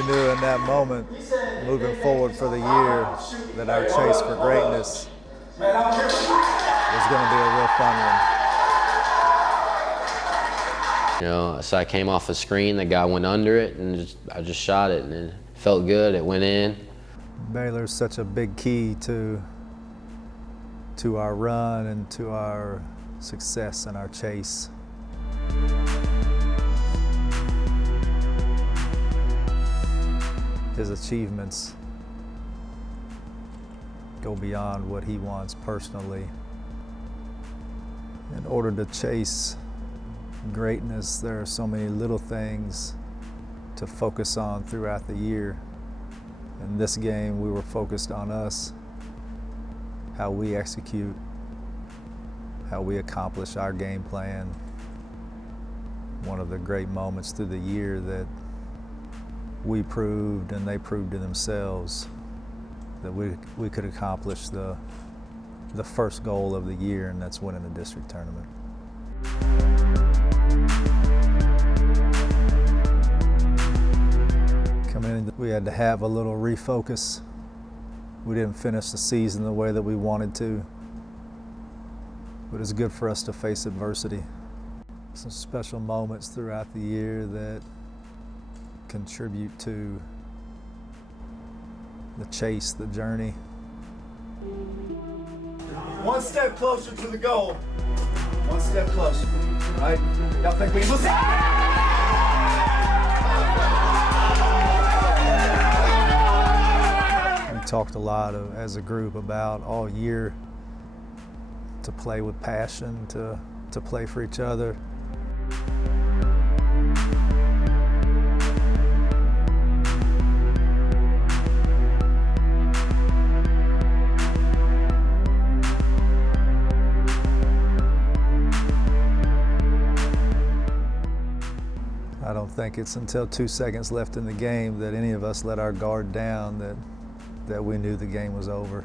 We knew in that moment, moving forward for the year, that our chase for greatness was going to be a real fun one. You know, so I came off the screen, the guy went under it, and I just shot it, and it felt good, it went in. Baylor's such a big key to our run and to our success and our chase. His achievements go beyond what he wants personally. In order to chase greatness, there are so many little things to focus on throughout the year. In this game, we were focused on us, how we execute, how we accomplish our game plan. One of the great moments through the year that we proved and they proved to themselves that we could accomplish the first goal of the year, and that's winning the district tournament. Coming in, we had to have a little refocus. We didn't finish the season the way that we wanted to, but it's good for us to face adversity. Some special moments throughout the year that contribute to the chase, the journey. One step closer to the goal. One step closer, right? Y'all think we can listen? We talked a lot as a group about all year to play with passion, to play for each other. I don't think it's until 2 seconds left in the game that any of us let our guard down that we knew the game was over.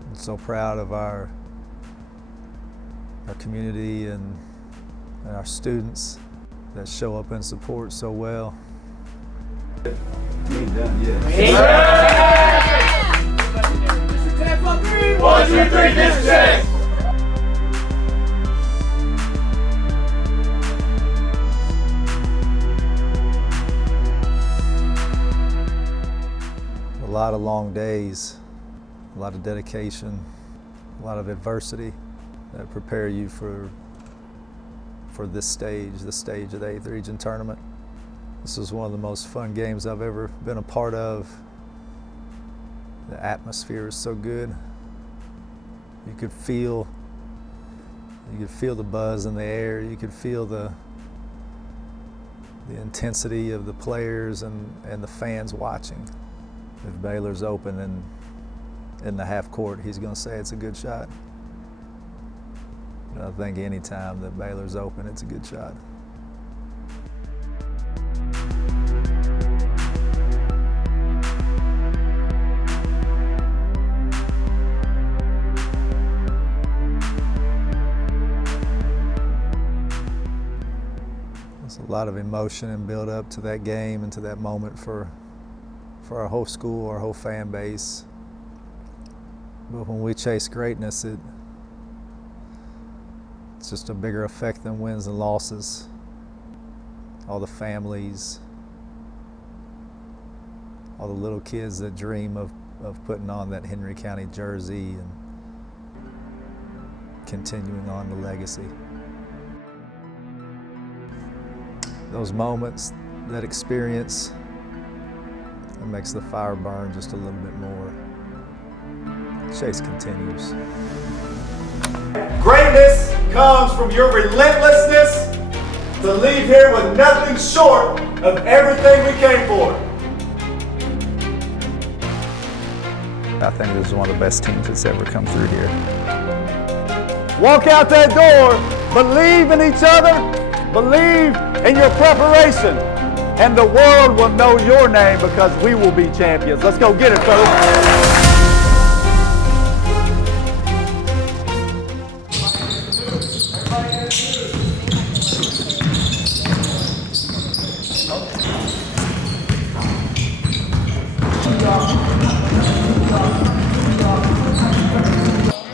I'm so proud of our community and our students that show up and support so well. We ain't done yet. One, two, three, this check. A lot of long days, a lot of dedication, a lot of adversity that prepare you for this stage, the stage of the 8th Region Tournament. This was one of the most fun games I've ever been a part of. The atmosphere is so good. You could feel the buzz in the air. You could feel the intensity of the players and the fans watching. If Baylor's open and in the half court, he's going to say it's a good shot. I think any time that Baylor's open, it's a good shot. There's a lot of emotion and build up to that game and to that moment for our whole school, our whole fan base. But when we chase greatness, it's just a bigger effect than wins and losses. All the families, all the little kids that dream of putting on that Henry County jersey and continuing on the legacy. Those moments, that experience, it makes the fire burn just a little bit more. Chase continues. Greatness comes from your relentlessness to leave here with nothing short of everything we came for. I think this is one of the best teams that's ever come through here. Walk out that door, believe in each other, believe in your preparation, and the world will know your name because we will be champions. Let's go get it, folks.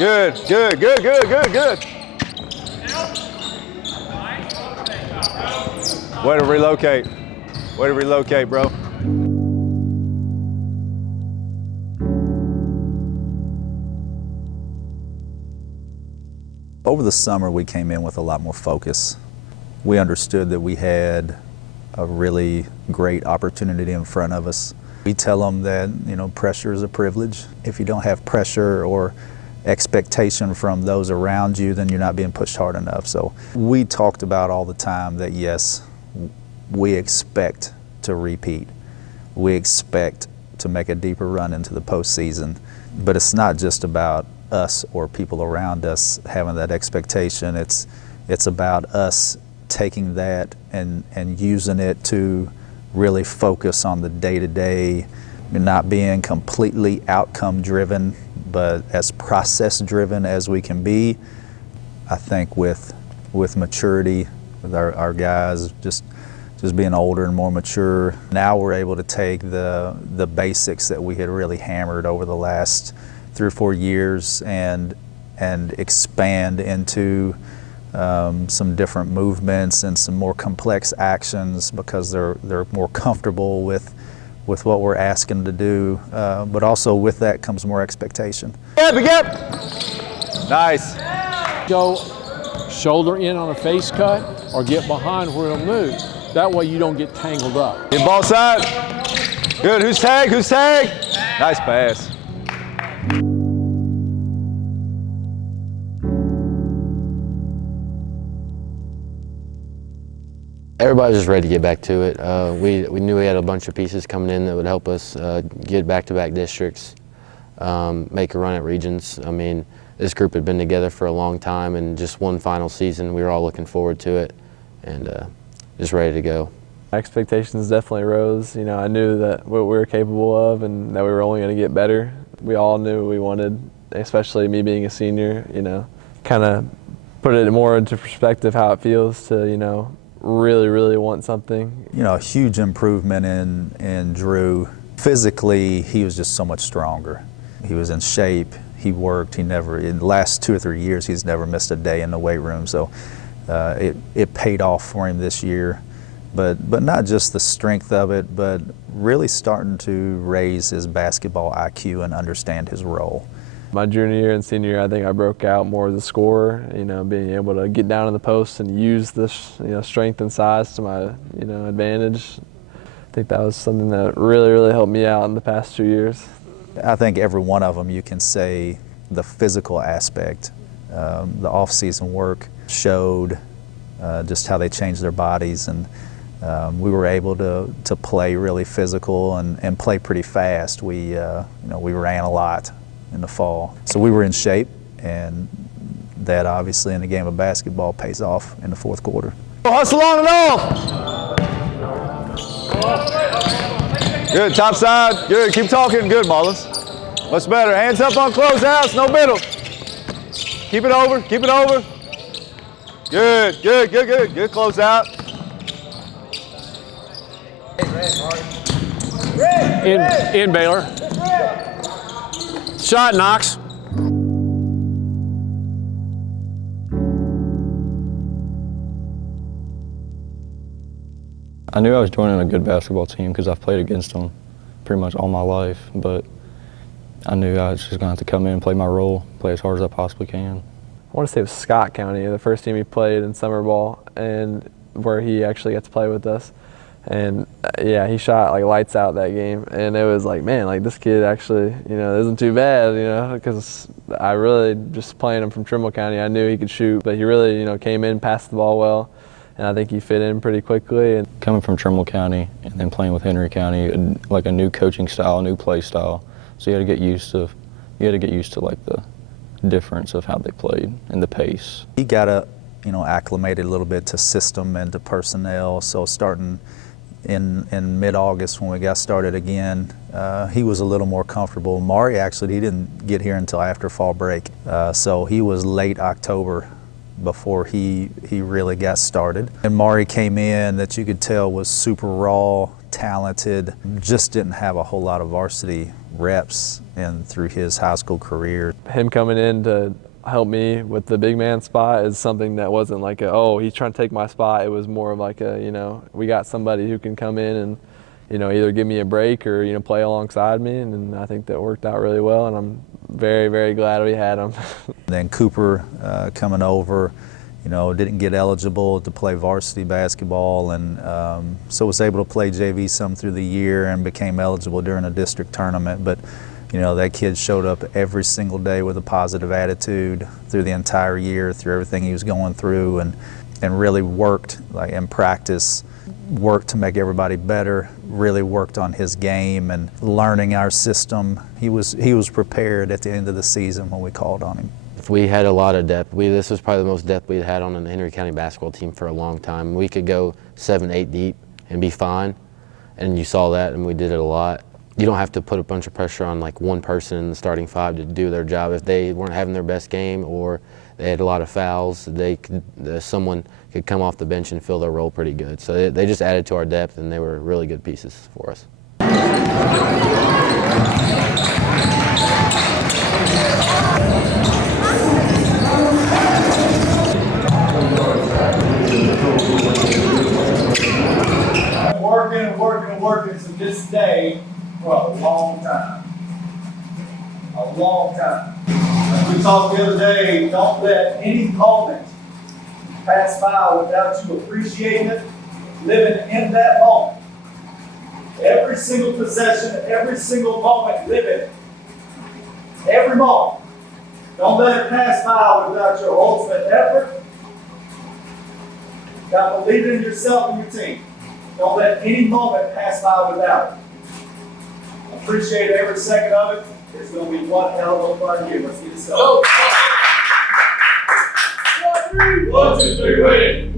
Good, good, good, good, good, good. Way to relocate. Way to relocate, bro. Over the summer, we came in with a lot more focus. We understood that we had a really great opportunity in front of us. We tell them that, pressure is a privilege. If you don't have pressure or expectation from those around you, then you're not being pushed hard enough. So we talked about all the time that yes, we expect to repeat. We expect to make a deeper run into the postseason. But it's not just about us or people around us having that expectation. It's about us taking that and using it to really focus on the day-to-day, not being completely outcome driven, but as process driven as we can be. I think with maturity, with our guys just being older and more mature, now we're able to take the basics that we had really hammered over the last 3 or 4 years and expand into some different movements and some more complex actions because they're more comfortable with what we're asking them to do. But also with that comes more expectation. Get. Nice. Go shoulder in on a face cut or get behind where it'll move. That way you don't get tangled up. Get ball side. Good. Who's tag? Who's tag? Nice pass. Everybody's just ready to get back to it. We knew we had a bunch of pieces coming in that would help us get back-to-back districts, make a run at regions. I mean, this group had been together for a long time, and just one final season, we were all looking forward to it, and just ready to go. Expectations definitely rose. I knew that what we were capable of and that we were only going to get better. We all knew we wanted, especially me being a senior, kind of put it more into perspective how it feels to, really, really want something. A huge improvement in Drew. Physically, he was just so much stronger. He was in shape, he worked, in the last 2 or 3 years, he's never missed a day in the weight room. So it paid off for him this year. But not just the strength of it, but really starting to raise his basketball IQ and understand his role. My junior year and senior year, I think I broke out more as a scorer, being able to get down in the post and use this, strength and size to my, advantage. I think that was something that really, really helped me out in the past 2 years. I think every one of them, you can say the physical aspect, the off-season work showed just how they changed their bodies, and we were able to play really physical and play pretty fast. We ran a lot in the fall. So we were in shape, and that obviously in the game of basketball pays off in the fourth quarter. Hustle on and off. Good, top side. Good, keep talking. Good, Mullins. Much better. Hands up on closeouts, no middle. Keep it over, keep it over. Good, good, good, good. Good closeout. In Baylor. Shot, Knox. I knew I was joining a good basketball team because I've played against them pretty much all my life, but I knew I was just going to have to come in and play my role, play as hard as I possibly can. I want to say it was Scott County, the first team he played in summer ball, and where he actually got to play with us. And yeah, he shot like lights out that game, and it was like, man, like this kid actually, isn't too bad, because I really, just playing him from Trimble County, I knew he could shoot, but he really, came in, passed the ball well, and I think he fit in pretty quickly. And coming from Trimble County and then playing with Henry County, like a new coaching style, a new play style, so you had to get used to like the difference of how they played and the pace. He got acclimated a little bit to system and to personnel, so starting in mid-August when we got started again, he was a little more comfortable. Mari actually, he didn't get here until after fall break, so he was late October before he really got started. And Mari came in that you could tell was super raw, talented, just didn't have a whole lot of varsity reps and through his high school career. Him coming in to help me with the big man spot is something that wasn't like oh, he's trying to take my spot. It was more of like we got somebody who can come in and, either give me a break or, play alongside me. And I think that worked out really well, and I'm very, very glad we had him. Then Cooper coming over, didn't get eligible to play varsity basketball, and so was able to play JV some through the year and became eligible during a district tournament. But that kid showed up every single day with a positive attitude through the entire year, through everything he was going through, and really worked in practice, worked to make everybody better, really worked on his game and learning our system. He was prepared at the end of the season when we called on him. We had a lot of depth. This was probably the most depth we'd had on an Henry County basketball team for a long time. We could go 7, 8 deep and be fine, and you saw that, and we did it a lot. You don't have to put a bunch of pressure on one person in the starting 5 to do their job. If they weren't having their best game or they had a lot of fouls, someone could come off the bench and fill their role pretty good. So they just added to our depth, and they were really good pieces for us. Working to this day for a long time. A long time. As we talked the other day, don't let any moment pass by without you appreciating it, living in that moment. Every single possession, every single moment, live it. Every moment. Don't let it pass by without your ultimate effort. Without believing in yourself and your team. Don't let any moment pass by without it. Appreciate every second of it. It's going to be one hell of a fun year. Let's get it started. 1, 2, 3, win!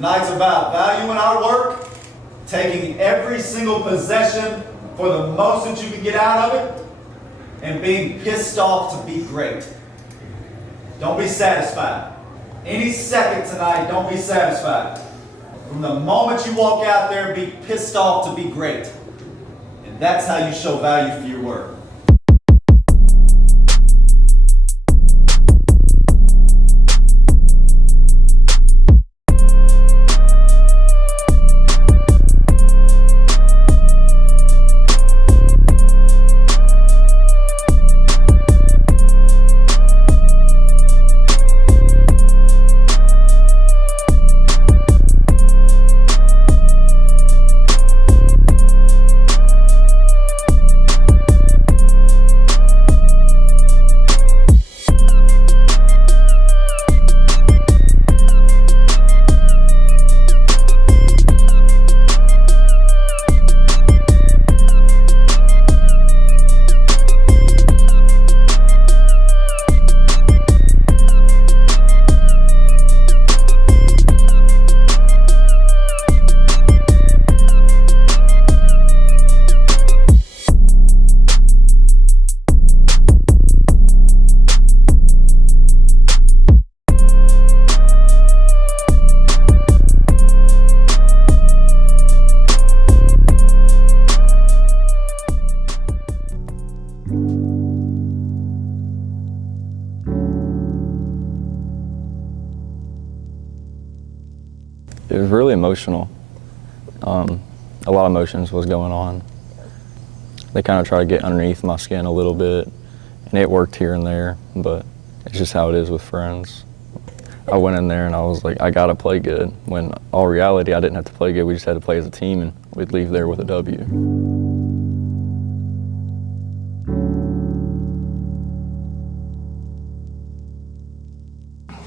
Tonight's about valuing our work, taking every single possession for the most that you can get out of it, and being pissed off to be great. Don't be satisfied. Any second tonight, don't be satisfied. From the moment you walk out there, be pissed off to be great. And that's how you show value for your work. It was really emotional. A lot of emotions was going on. They kind of tried to get underneath my skin a little bit, and it worked here and there, but it's just how it is with friends. I went in there and I was like, I gotta play good, when all reality I didn't have to play good, we just had to play as a team and we'd leave there with a W.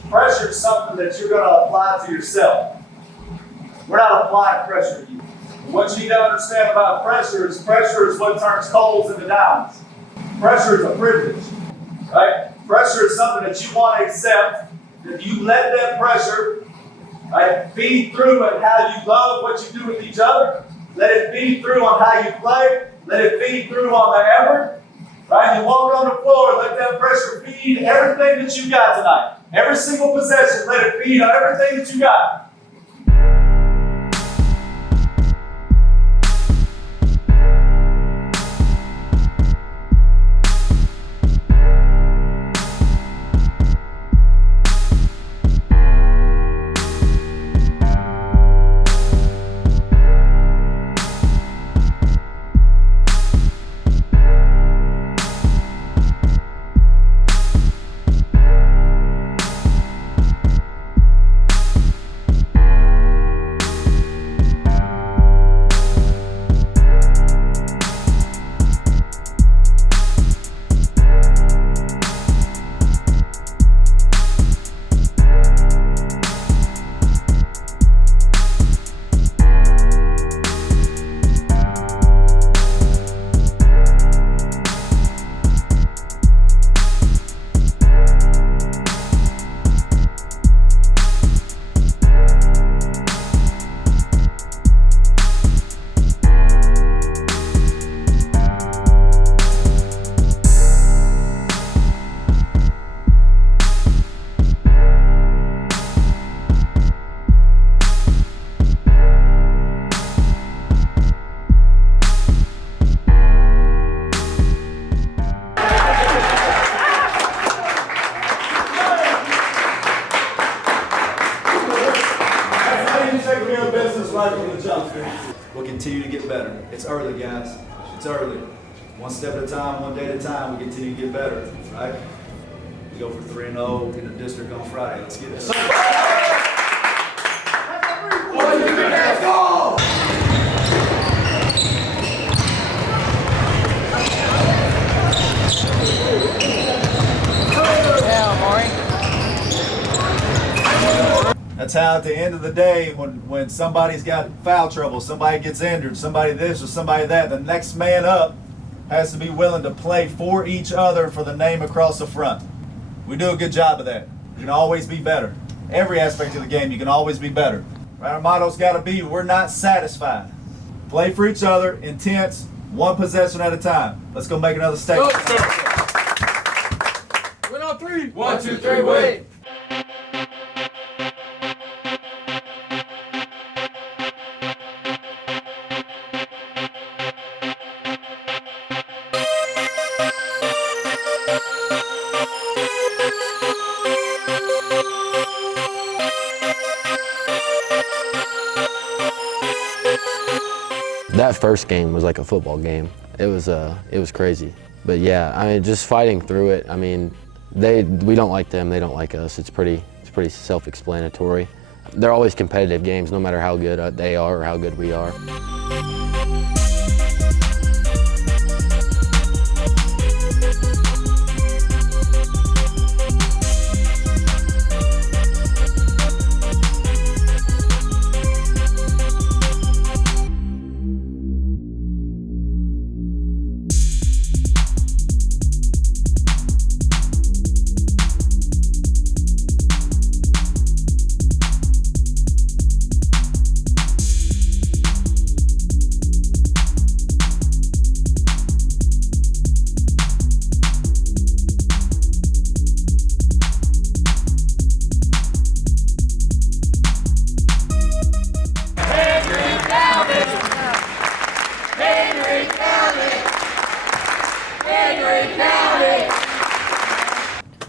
Pressure is something that you're going to apply to yourself. We're not applying pressure to you. What you need to understand about pressure is what turns coals into diamonds. Pressure is a privilege, right? Pressure is something that you want to accept. If you let that pressure, right, feed through on how you love what you do with each other, let it feed through on how you play, let it feed through on the effort, right? You walk on the floor, let that pressure feed everything that you got tonight. Every single possession, let it feed on everything that you got. We'll continue to get better. It's early, guys. It's early. One step at a time, one day at a time, we continue to get better, right? We go for 3-0 in the district on Friday. Let's get it. Let's go! That's how at the end of the day, when somebody's got foul trouble, somebody gets injured, somebody this or somebody that, the next man up has to be willing to play for each other for the name across the front. We do a good job of that. We can always be better. Every aspect of the game, you can always be better. Our motto's got to be, we're not satisfied. Play for each other, intense, one possession at a time. Let's go make another statement. Win on three. 1, 2, 3, win. That first game was like a football game. It was crazy. But yeah, I mean, just fighting through it. I mean, we don't like them, they don't like us. It's pretty self-explanatory. They're always competitive games, no matter how good they are or how good we are.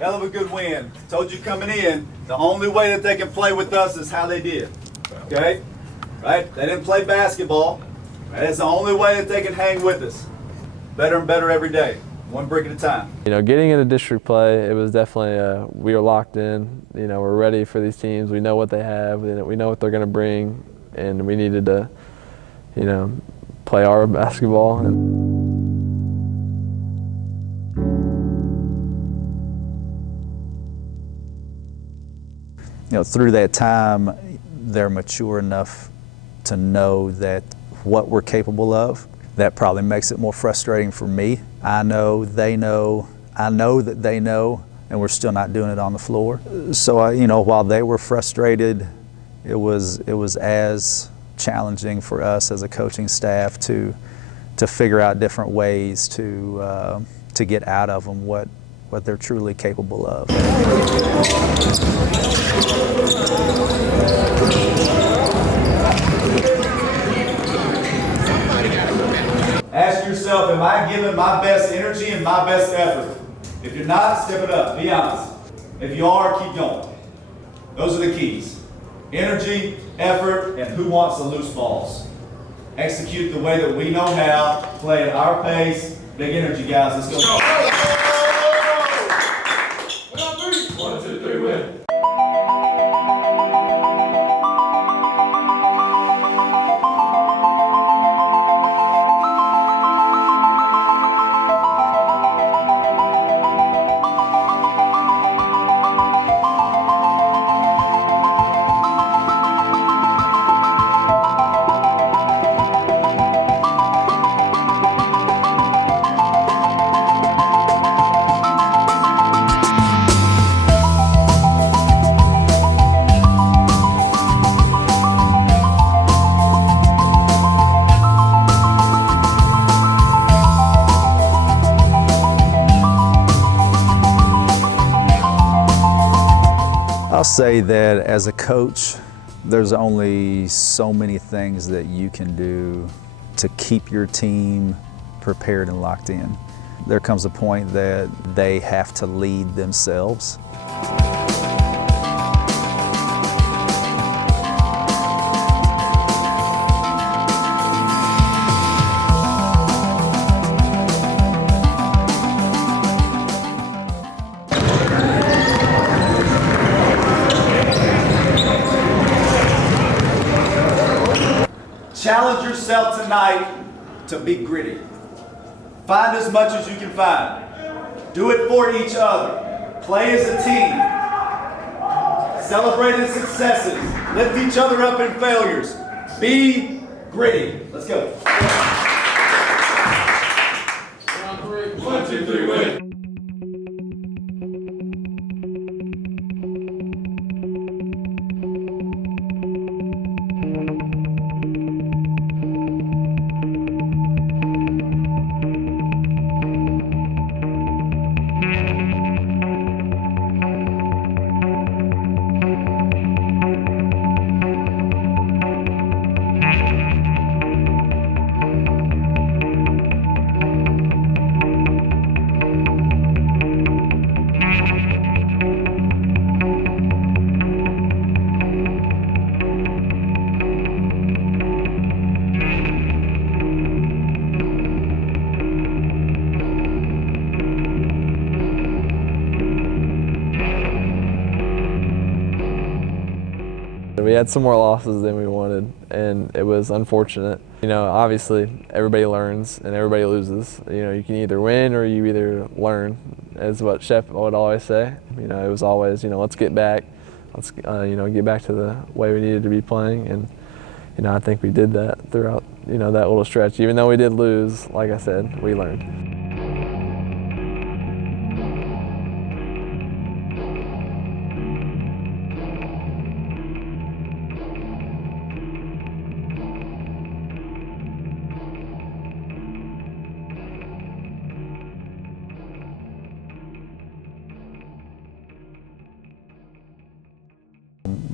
Hell of a good win. Told you coming in, the only way that they can play with us is how they did. Okay? Right? They didn't play basketball. Right? It's the only way that they can hang with us. Better and better every day, one brick at a time. You know, getting into district play, it was definitely, we were locked in. You know, we're ready for these teams. We know what they have. We know what they're going to bring. And we needed to, you know, play our basketball. You know, through that time, they're mature enough to know that what we're capable of. That probably makes it more frustrating for me. I know, they know, I know that they know, and we're still not doing it on the floor. So, you know, while they were frustrated, it was as challenging for us as a coaching staff to figure out different ways to get out of them what they're truly capable of. Ask yourself, am I giving my best energy and my best effort? If you're not, step it up, be honest. If you are, keep going. Those are the keys. Energy, effort, and who wants the loose balls. Execute the way that we know how, play at our pace. Big energy, guys, let's go. 1, 2, 3, win. I'll say that as a coach, there's only so many things that you can do to keep your team prepared and locked in. There comes a point that they have to lead themselves. Challenge yourself tonight to be gritty. Find as much as you can find. Do it for each other. Play as a team. Celebrate in successes. Lift each other up in failures. Be gritty. Let's go. 1, 2, 3, win. We had some more losses than we wanted, and it was unfortunate. You know, obviously everybody learns and everybody loses. You know, you can either win or you either learn, is what Shep would always say. You know, it was always, you know, let's get back, let's you know, get back to the way we needed to be playing, and you know, I think we did that throughout, you know, that little stretch. Even though we did lose, like I said, we learned.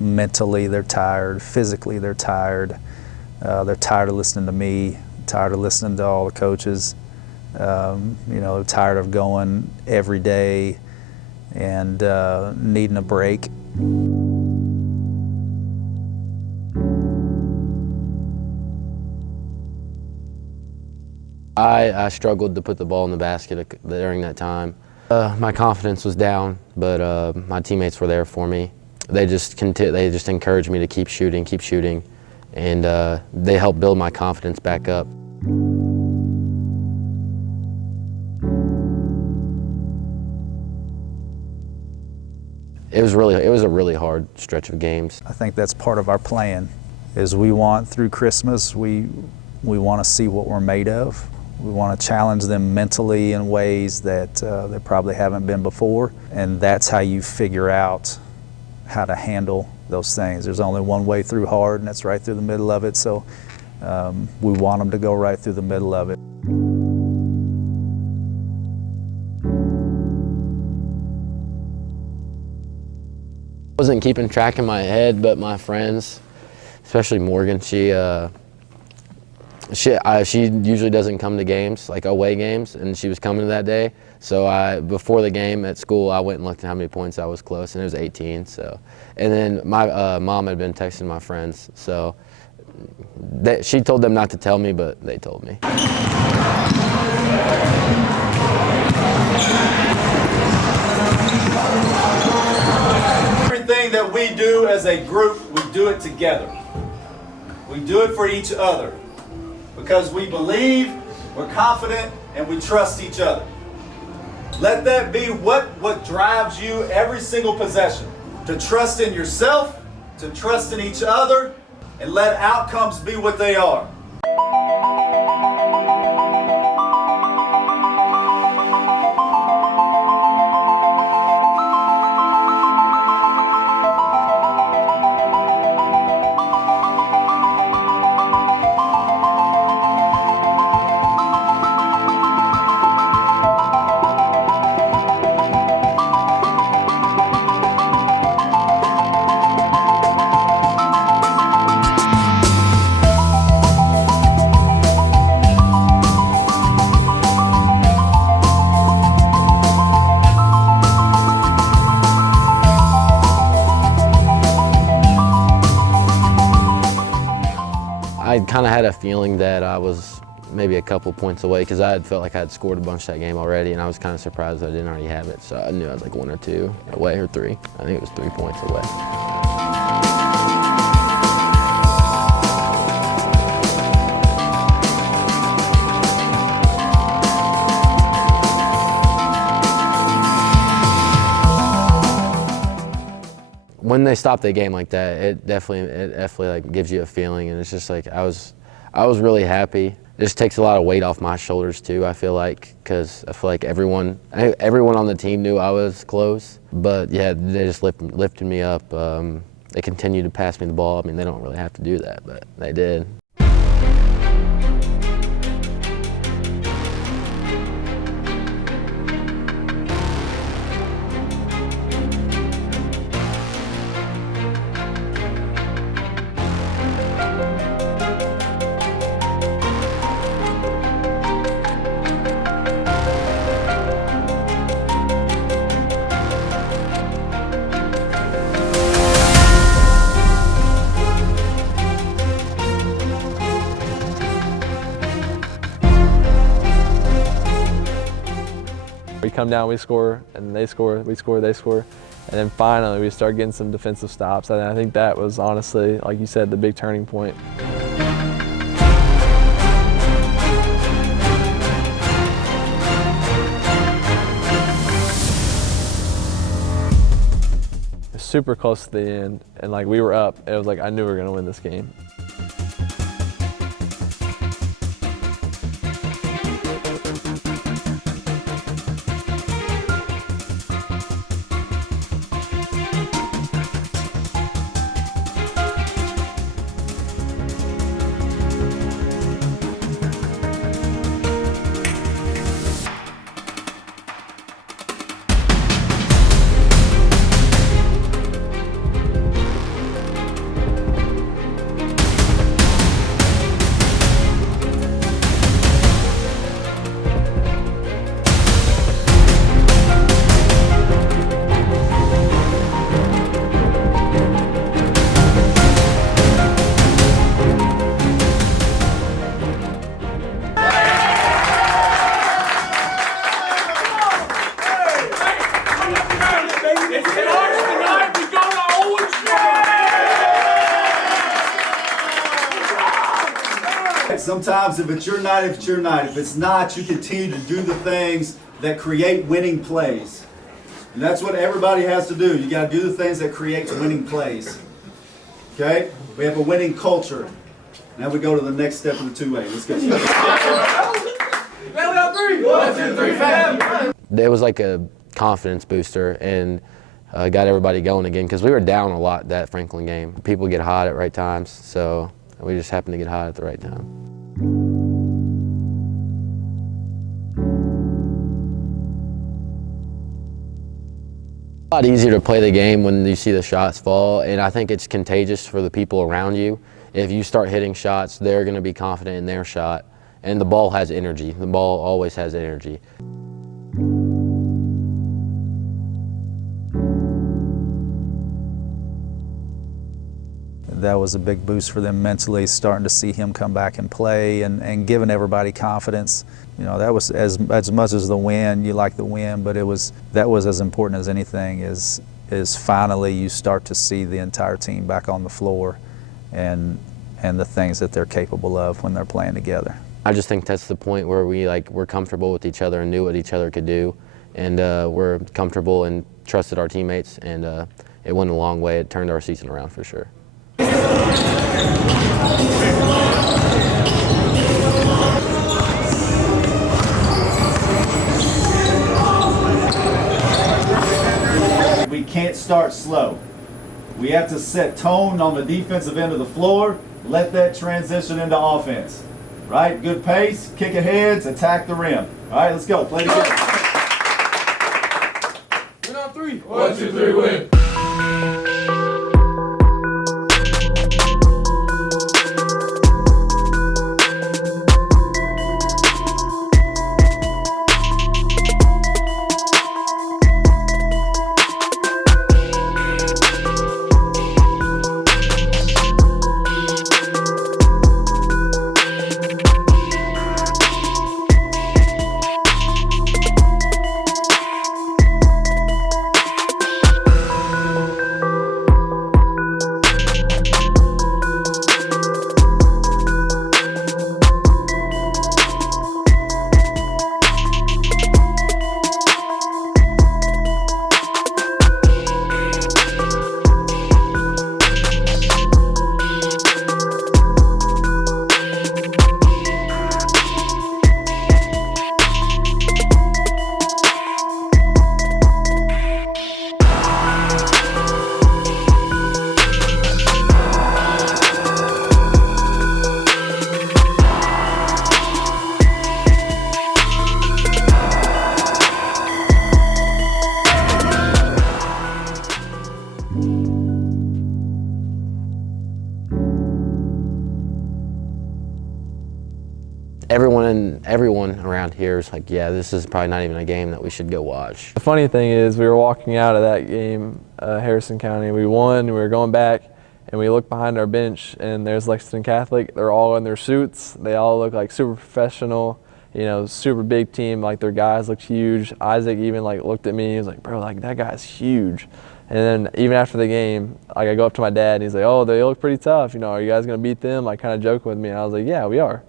Mentally, they're tired. Physically, they're tired. They're tired of listening to me, tired of listening to all the coaches. You know, tired of going every day and needing a break. I struggled to put the ball in the basket during that time. My confidence was down, but my teammates were there for me. They just encouraged me to keep shooting, and they helped build my confidence back up. It was a really hard stretch of games. I think that's part of our plan, is we want through Christmas, we want to see what we're made of. We want to challenge them mentally in ways that they probably haven't been before, and that's how you figure out how to handle those things. There's only one way through hard, and that's right through the middle of it, so we want them to go right through the middle of it. I wasn't keeping track in my head, but my friends, especially Morgan, she usually doesn't come to games, like away games, and she was coming that day. So before the game at school, I went and looked at how many points I was close, and it was 18. So, and then my mom had been texting my friends, so she told them not to tell me, but they told me. Everything that we do as a group, we do it together. We do it for each other because we believe, we're confident, and we trust each other. Let that be what drives you every single possession. To trust in yourself, to trust in each other, and let outcomes be what they are. I kind of had a feeling that I was maybe a couple points away because I had felt like I had scored a bunch that game already, and I was kind of surprised that I didn't already have it. So I knew I was like 1 or 2 away, or 3. I think it was 3 points away. When they stop the game like that, it definitely like gives you a feeling, and it's just like I was really happy. It just takes a lot of weight off my shoulders too, I feel like, because I feel like everyone on the team knew I was close, but yeah, they just lifted me up. They continued to pass me the ball. I mean, they don't really have to do that, but they did. We come down, we score, and they score, we score, they score. And then finally we start getting some defensive stops. And I think that was honestly, like you said, the big turning point. It was super close to the end, and like we were up. It was like I knew we were gonna win this game. Sometimes if it's your night, it's your night. If it's not, you continue to do the things that create winning plays. And that's what everybody has to do. You got to do the things that create winning plays. Okay? We have a winning culture. Now we go to the next step of the 2A. Let's go. Family on three. 1, 2, 3, family. It was like a confidence booster and got everybody going again because we were down a lot that Franklin game. People get hot at right times, so we just happened to get hot at the right time. A lot easier to play the game when you see the shots fall, and I think it's contagious for the people around you. If you start hitting shots, they're going to be confident in their shot, and the ball has energy. The ball always has energy. That was a big boost for them mentally, starting to see him come back and play and giving everybody confidence. You know, that was as much as the win, you like the win, but that was as important as anything is finally you start to see the entire team back on the floor and the things that they're capable of when they're playing together. I just think that's the point where we're comfortable with each other and knew what each other could do, and we're comfortable and trusted our teammates, and it went a long way. It turned our season around for sure. We can't start slow. We have to set tone on the defensive end of the floor, let that transition into offense. Right? Good pace, kick aheads, attack the rim. All right, let's go. Play together. Win on three. 1, 2, 3, win. Everyone around here is like, yeah, this is probably not even a game that we should go watch. The funny thing is we were walking out of that game, Harrison County. We won, we were going back, and we looked behind our bench, and there's Lexington Catholic. They're all in their suits. They all look like super professional, you know, super big team. Like their guys looked huge. Isaac even like looked at me. He was like, bro, like that guy's huge. And then even after the game, like I go up to my dad, and he's like, oh, they look pretty tough. You know, are you guys gonna beat them? Like kind of joking with me. And I was like, yeah, we are.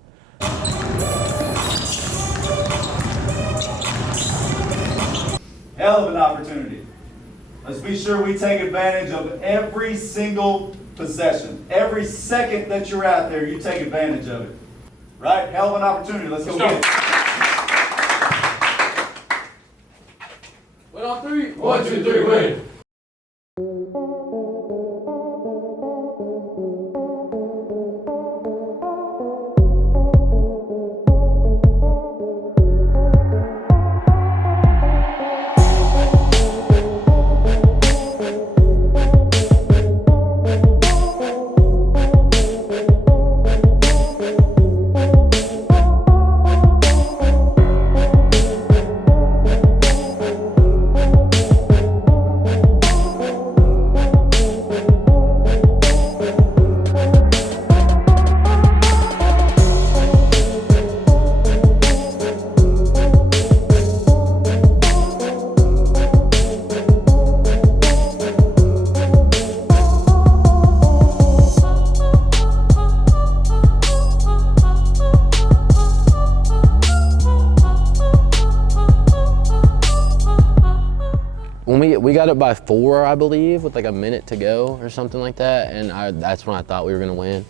Hell of an opportunity. Let's be sure we take advantage of every single possession. Every second that you're out there, you take advantage of it. Right? Hell of an opportunity. Let's go get it. Win on three. 1, 2, 3, win. we got it by 4, I believe, with like a minute to go or something like that, and that's when I thought we were gonna win,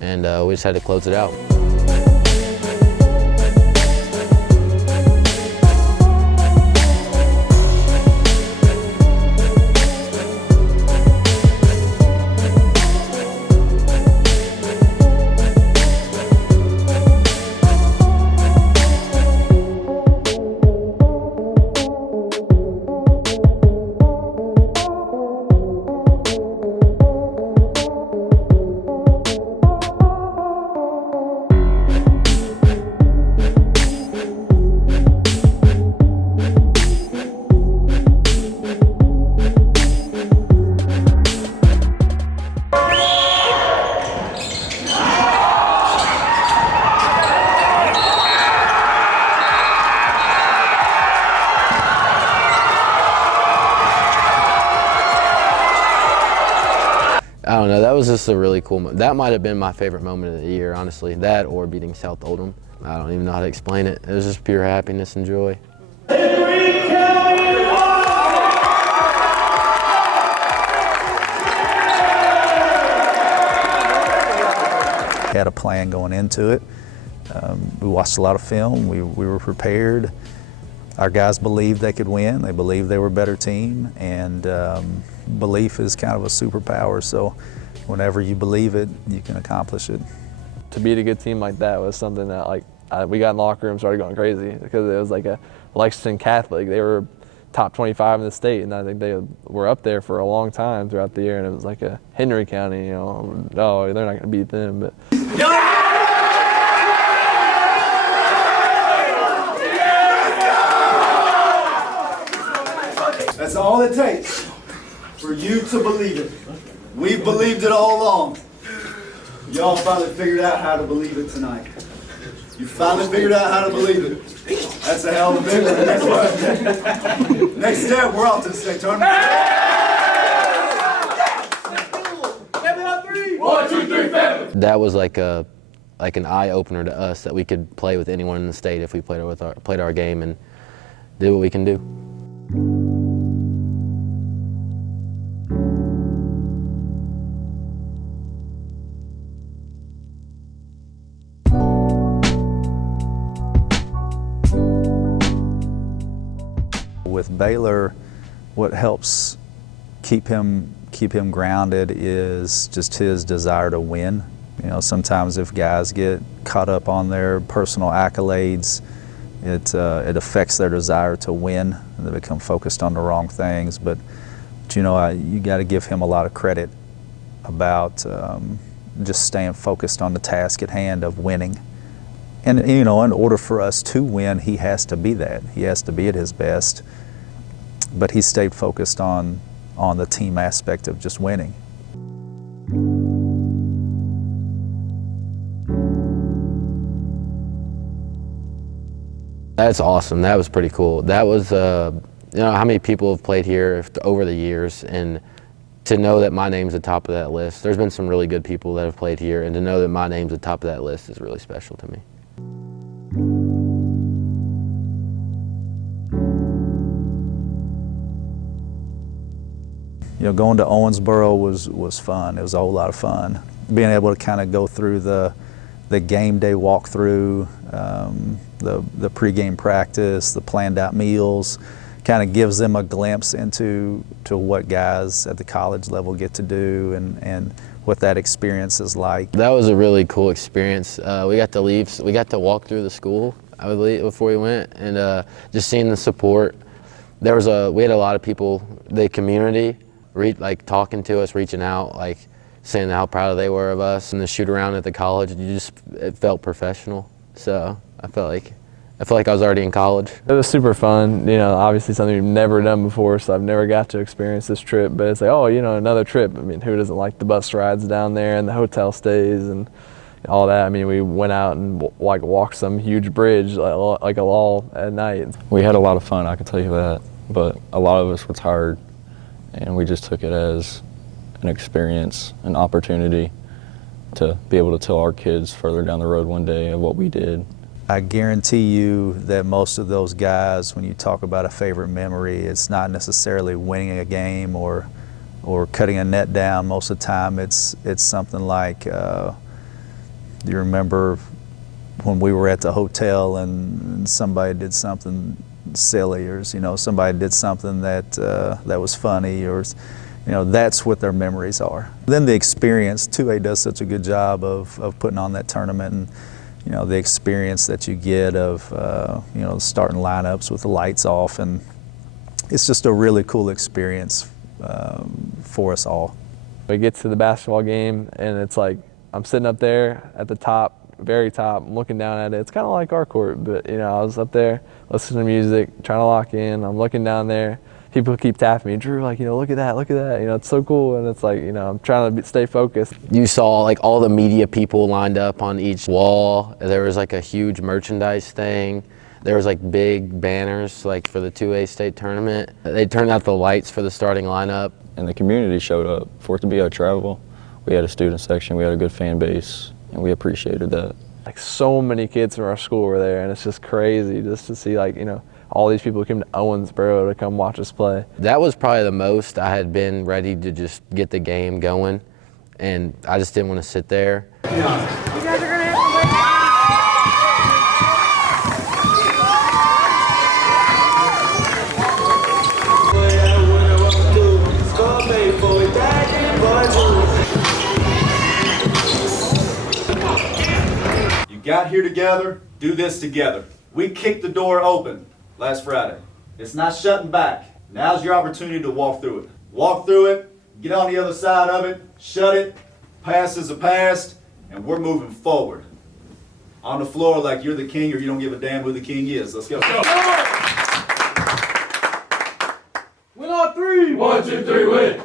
and we just had to close it out. I don't know, that was just a really cool moment. That might have been my favorite moment of the year, honestly. That or beating South Oldham. I don't even know how to explain it. It was just pure happiness and joy. Had a plan going into it. We watched a lot of film. We were prepared. Our guys believed they could win. They believed they were a better team, and belief is kind of a superpower. So whenever you believe it, you can accomplish it. To beat a good team like that was something that we got in the locker room, started going crazy, because it was like a Lexington Catholic. They were top 25 in the state, and I think they were up there for a long time throughout the year, and it was like a Henry County, no, they're not going to beat them. But That's all it takes for you to believe it. We've believed it all along. Y'all finally figured out how to believe it tonight. You finally figured out how to believe it. That's a hell of a big one. Next step, we're off to the state tournament. 1, 2, 3, family. That was like an eye opener to us that we could play with anyone in the state if we played our game and did what we can do. With Baylor, what helps keep him grounded is just his desire to win. You know, sometimes if guys get caught up on their personal accolades, it affects their desire to win, and they become focused on the wrong things. But you know, you got to give him a lot of credit about just staying focused on the task at hand of winning. And you know, in order for us to win, he has to be that. He has to be at his best. But he stayed focused on the team aspect of just winning. That's awesome. That was pretty cool. That was, you know, how many people have played here over the years, and to know that my name's at the top of that list. There's been some really good people that have played here, and to know that my name's at the top of that list is really special to me. You know, going to Owensboro was fun. It was a whole lot of fun. Being able to kind of go through the game day walkthrough, the pregame practice, the planned out meals, kind of gives them a glimpse into what guys at the college level get to do and what that experience is like. That was a really cool experience. We got to walk through the school, I believe, before we went, and just seeing the support. We had a lot of people, the community, like talking to us, reaching out, like saying how proud they were of us, and the shoot around at the college, it felt professional. So I felt like I was already in college. it was super fun. You know, obviously something we've never done before, so I've never got to experience this trip. But it's like, oh, you know, another trip. I mean, who doesn't like the bus rides down there and the hotel stays and all that? I mean, we went out and walked some huge bridge like a wall at night. We had a lot of fun, I can tell you that, but a lot of us were tired, and we just took it as an experience, an opportunity to be able to tell our kids further down the road one day of what we did. I guarantee you that most of those guys, when you talk about a favorite memory, it's not necessarily winning a game or cutting a net down. Most of the time it's something like, you remember when we were at the hotel and somebody did something silly, or somebody did something that that was funny, or that's what their memories are. Then the experience, 2A does such a good job of putting on that tournament, and the experience that you get of starting lineups with the lights off, and it's just a really cool experience for us all. We get to the basketball game and it's like I'm sitting up there at the top, very top, I'm looking down at it. It's kind of like our court, but I was up there listening to music, trying to lock in. I'm looking down there. People keep tapping me, Drew, like, look at that, it's so cool. And it's like, I'm trying to stay focused. You saw like all the media people lined up on each wall. There was like a huge merchandise thing. There was like big banners like for the 2A state tournament. They turned out the lights for the starting lineup. And the community showed up. For it to be our travel, we had a student section, we had a good fan base, and we appreciated that. Like so many kids from our school were there, and it's just crazy just to see all these people who came to Owensboro to come watch us play. That was probably the most I had been ready to just get the game going, and I just didn't want to sit there. You guys are gonna have to wait. You got here together, do this together. We kicked the door open last Friday. It's not shutting back. Now's your opportunity to walk through it. Walk through it, get on the other side of it, shut it, past is a past, and we're moving forward. On the floor like you're the king or you don't give a damn who the king is. Let's go. Win on three. 1, 2, 3, win.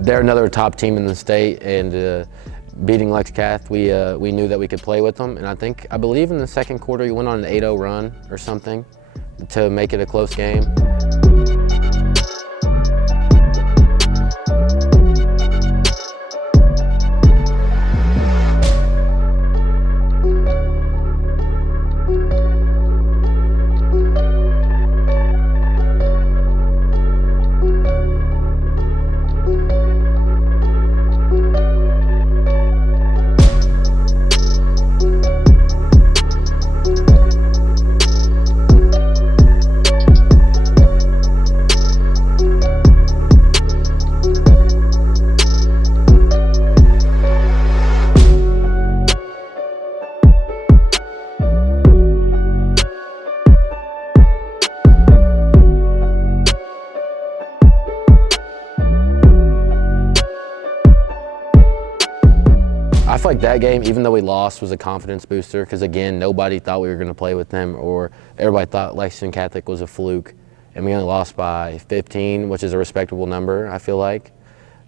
They're another top team in the state, and beating Lex Cath, we knew that we could play with them. And I believe in the second quarter, you went on an 8-0 run or something to make it a close game. I feel like that game, even though we lost, was a confidence booster because, again, nobody thought we were going to play with them, or everybody thought Lexington Catholic was a fluke. And we only lost by 15, which is a respectable number, I feel like,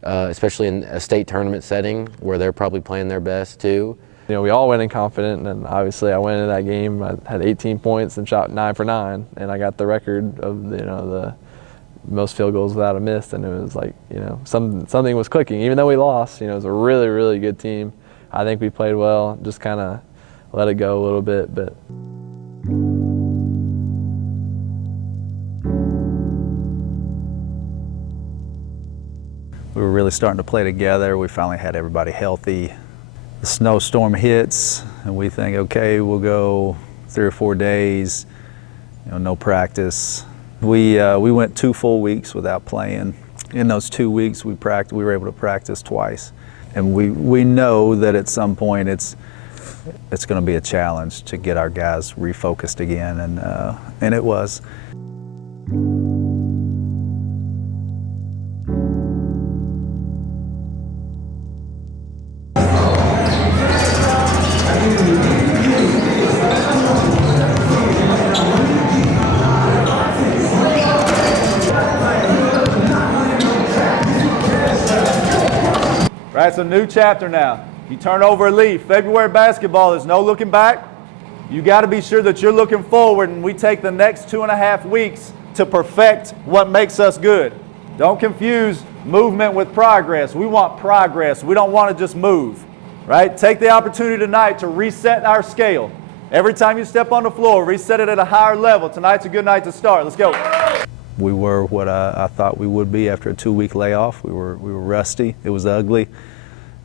especially in a state tournament setting where they're probably playing their best too. We all went in confident, and obviously I went into that game, I had 18 points and shot 9 for 9, and I got the record of the most field goals without a miss, and it was like, something was clicking. Even though we lost, it was a really, really good team. I think we played well, just kind of let it go a little bit. But we were really starting to play together. We finally had everybody healthy. The snowstorm hits, and we think, okay, we'll go 3 or 4 days, no practice. We went 2 full weeks without playing. In those 2 weeks, we were able to practice twice, and we know that at some point it's going to be a challenge to get our guys refocused again, and it was. Right, it's a new chapter now. You turn over a leaf. February basketball, there's no looking back. You got to be sure that you're looking forward, and we take the next 2.5 weeks to perfect what makes us good. Don't confuse movement with progress. We want progress. We don't want to just move, right? Take the opportunity tonight to reset our scale. Every time you step on the floor, reset it at a higher level. Tonight's a good night to start. Let's go. We were what I thought we would be after a 2-week layoff. We were rusty. It was ugly.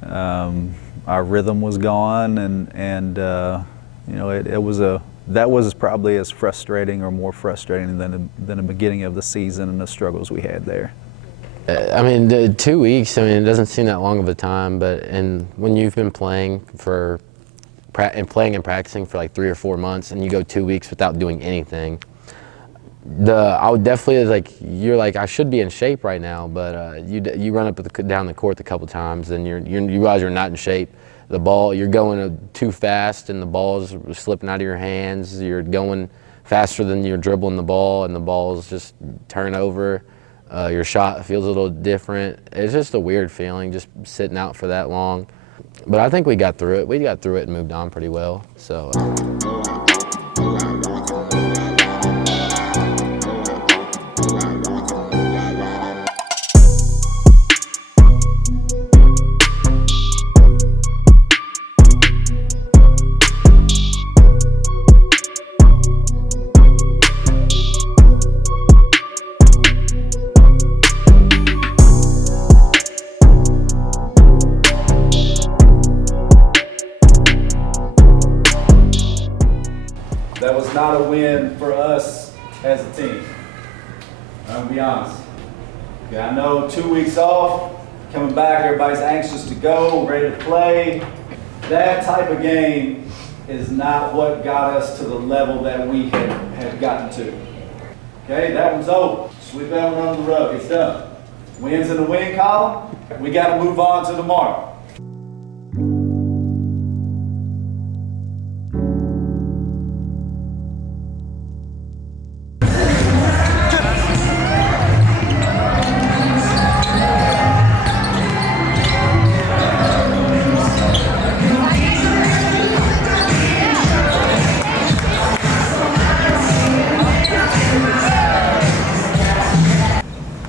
Our rhythm was gone, and you know, that was probably as frustrating or more frustrating than the beginning of the season and the struggles we had there. I mean, the 2 weeks, I mean, it doesn't seem that long of a time, but when you've been playing and practicing for like 3 or 4 months, and you go 2 weeks without doing anything, I would definitely, you're like, I should be in shape right now, but you run up down the court a couple times, and you realize you're not in shape. The ball, you're going too fast, and the ball's slipping out of your hands. You're going faster than you're dribbling the ball, and the ball's just turn over. Your shot feels a little different. It's just a weird feeling, just sitting out for that long. But I think we got through it. We got through it and moved on pretty well. So. That was not a win for us as a team. I'm gonna be honest. Okay, I know 2 weeks off, coming back, everybody's anxious to go, ready to play. That type of game is not what got us to the level that we had gotten to. Okay, that one's over. Sweep that one under the rug, it's done. Wins in the win column, we gotta move on to tomorrow.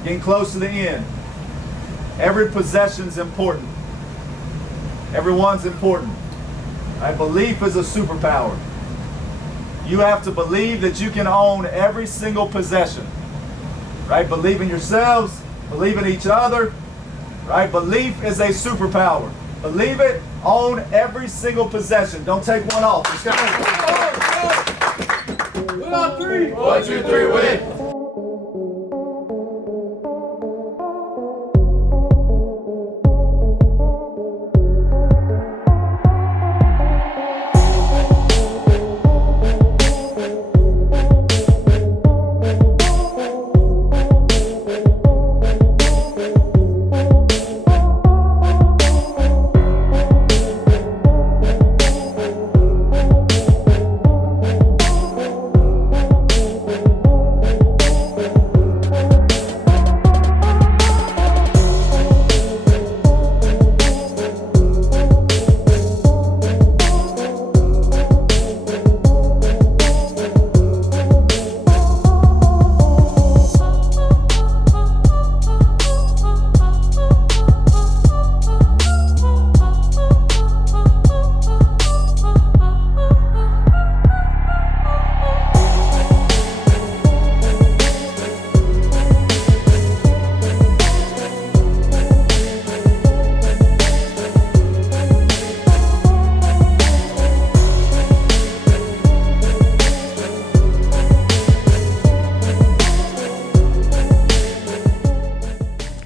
Getting close to the end. Every possession's important. Everyone's important. Right? Belief is a superpower. You have to believe that you can own every single possession. Right? Believe in yourselves, believe in each other. Right? Belief is a superpower. Believe it, own every single possession. Don't take one off. Let's go. Win on 3. 1, 2, 3, win.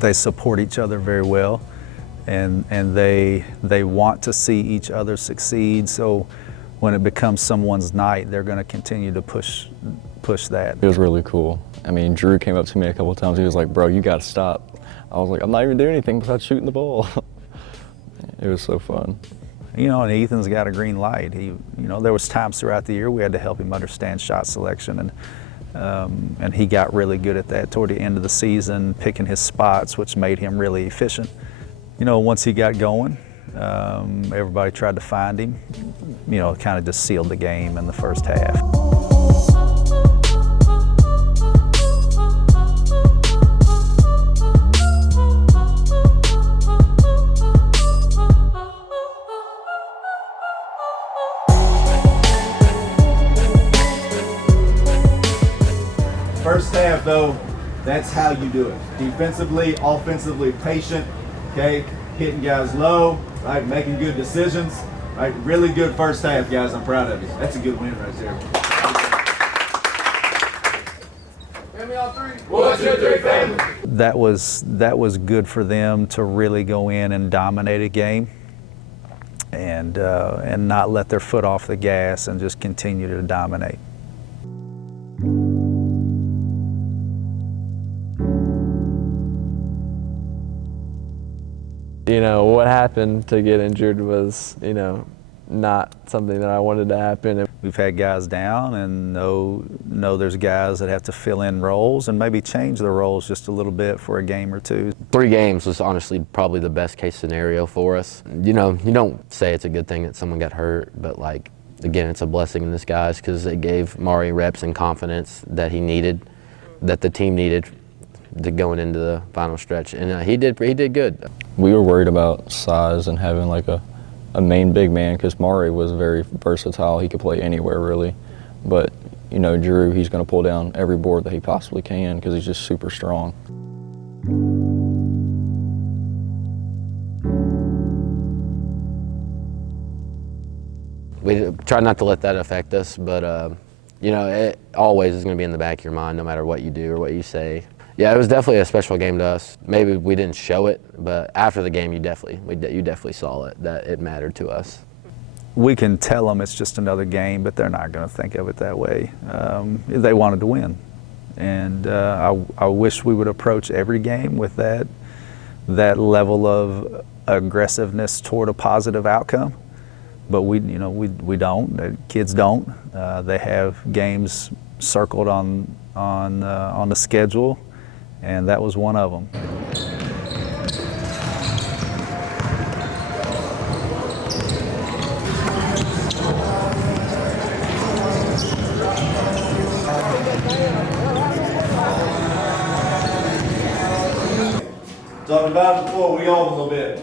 They support each other very well, and they want to see each other succeed. So when it becomes someone's night, they're going to continue to push that. It was really cool. I mean, Drew came up to me a couple of times. He was like, "Bro, you got to stop." I was like, "I'm not even doing anything besides shooting the ball." It was so fun. You know, and Ethan's got a green light. There was times throughout the year we had to help him understand shot selection, and he got really good at that toward the end of the season, picking his spots, which made him really efficient. You know, once he got going, everybody tried to find him. You know, it kind of just sealed the game in the first half. First half, though, that's how you do it. Defensively, offensively, patient, okay? Hitting guys low, right? Making good decisions, right? Really good first half, guys. I'm proud of you. That's a good win right there. Family on three. 1, 2, 3, family. That was good for them to really go in and dominate a game, and not let their foot off the gas and just continue to dominate. You know, what happened to get injured was, you know, not something that I wanted to happen. We've had guys down, and know there's guys that have to fill in roles and maybe change the roles just a little bit for a game or two. 3 games was honestly probably the best case scenario for us. You know, you don't say it's a good thing that someone got hurt, but like, again, it's a blessing in disguise because it gave Mari reps and confidence that he needed, that the team needed, to going into the final stretch, and he did good. We were worried about size and having like a main big man because Mari was very versatile. He could play anywhere really, but you know, Drew, he's going to pull down every board that he possibly can because he's just super strong. We try not to let that affect us, but you know, it always is going to be in the back of your mind no matter what you do or what you say. Yeah, it was definitely a special game to us. Maybe we didn't show it, but after the game, you definitely saw it, that it mattered to us. We can tell them it's just another game, but they're not going to think of it that way. They wanted to win, and I wish we would approach every game with that level of aggressiveness toward a positive outcome. But we don't. Kids don't. They have games circled on the schedule, and that was one of them. Talking about it before, we own a little bit.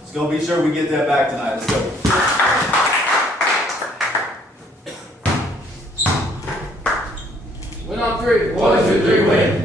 Let's go be sure we get that back tonight. Let's go. Win on 3. 1, 2, 3, win.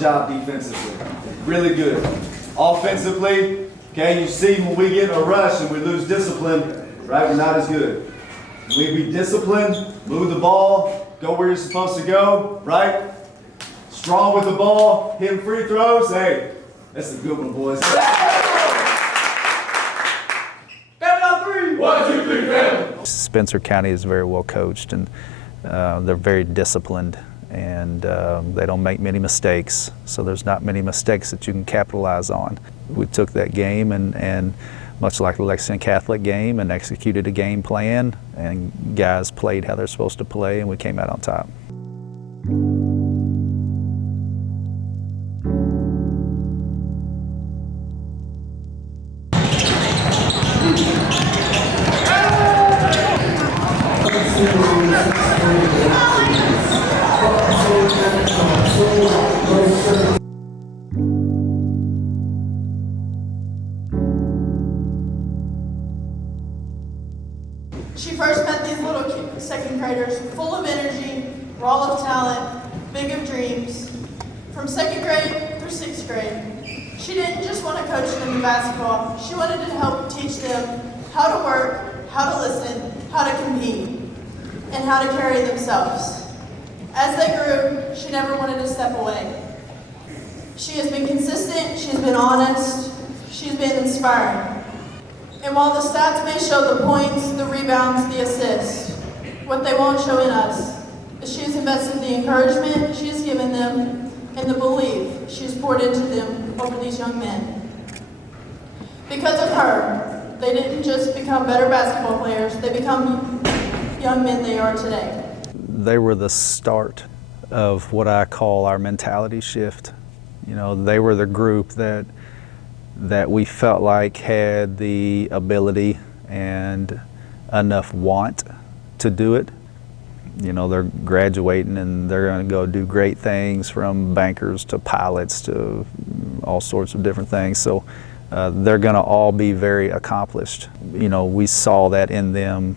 job defensively. Really good. Offensively, okay, you see when we get in a rush and we lose discipline, right, we're not as good. We be disciplined, move the ball, go where you're supposed to go, right? Strong with the ball, hitting free throws. Hey, that's a good one, boys. Family on three. 1, 2, 3, family. Spencer County is very well coached, and they're very disciplined, and they don't make many mistakes, so there's not many mistakes that you can capitalize on. We took that game and much like the Lexington Catholic game, and executed a game plan, and guys played how they're supposed to play, and we came out on top. She first met these little second graders full of energy, raw of talent, big of dreams. From second grade through sixth grade, she didn't just want to coach them in basketball. She wanted to help teach them how to work, how to listen, how to compete, and how to carry themselves. As they grew, she never wanted to step away. She has been consistent, she's been honest, she's been inspiring. And while the stats may show the points, the rebounds, the assists, what they won't show in us is she has invested the encouragement she has given them and the belief she has poured into them over these young men. Because of her, they didn't just become better basketball players, they become young men they are today. They were the start of what I call our mentality shift. You know, they were the group that we felt like had the ability and enough want to do it. You know, they're graduating and they're going to go do great things, from bankers to pilots to all sorts of different things. So they're going to all be very accomplished. You know, we saw that in them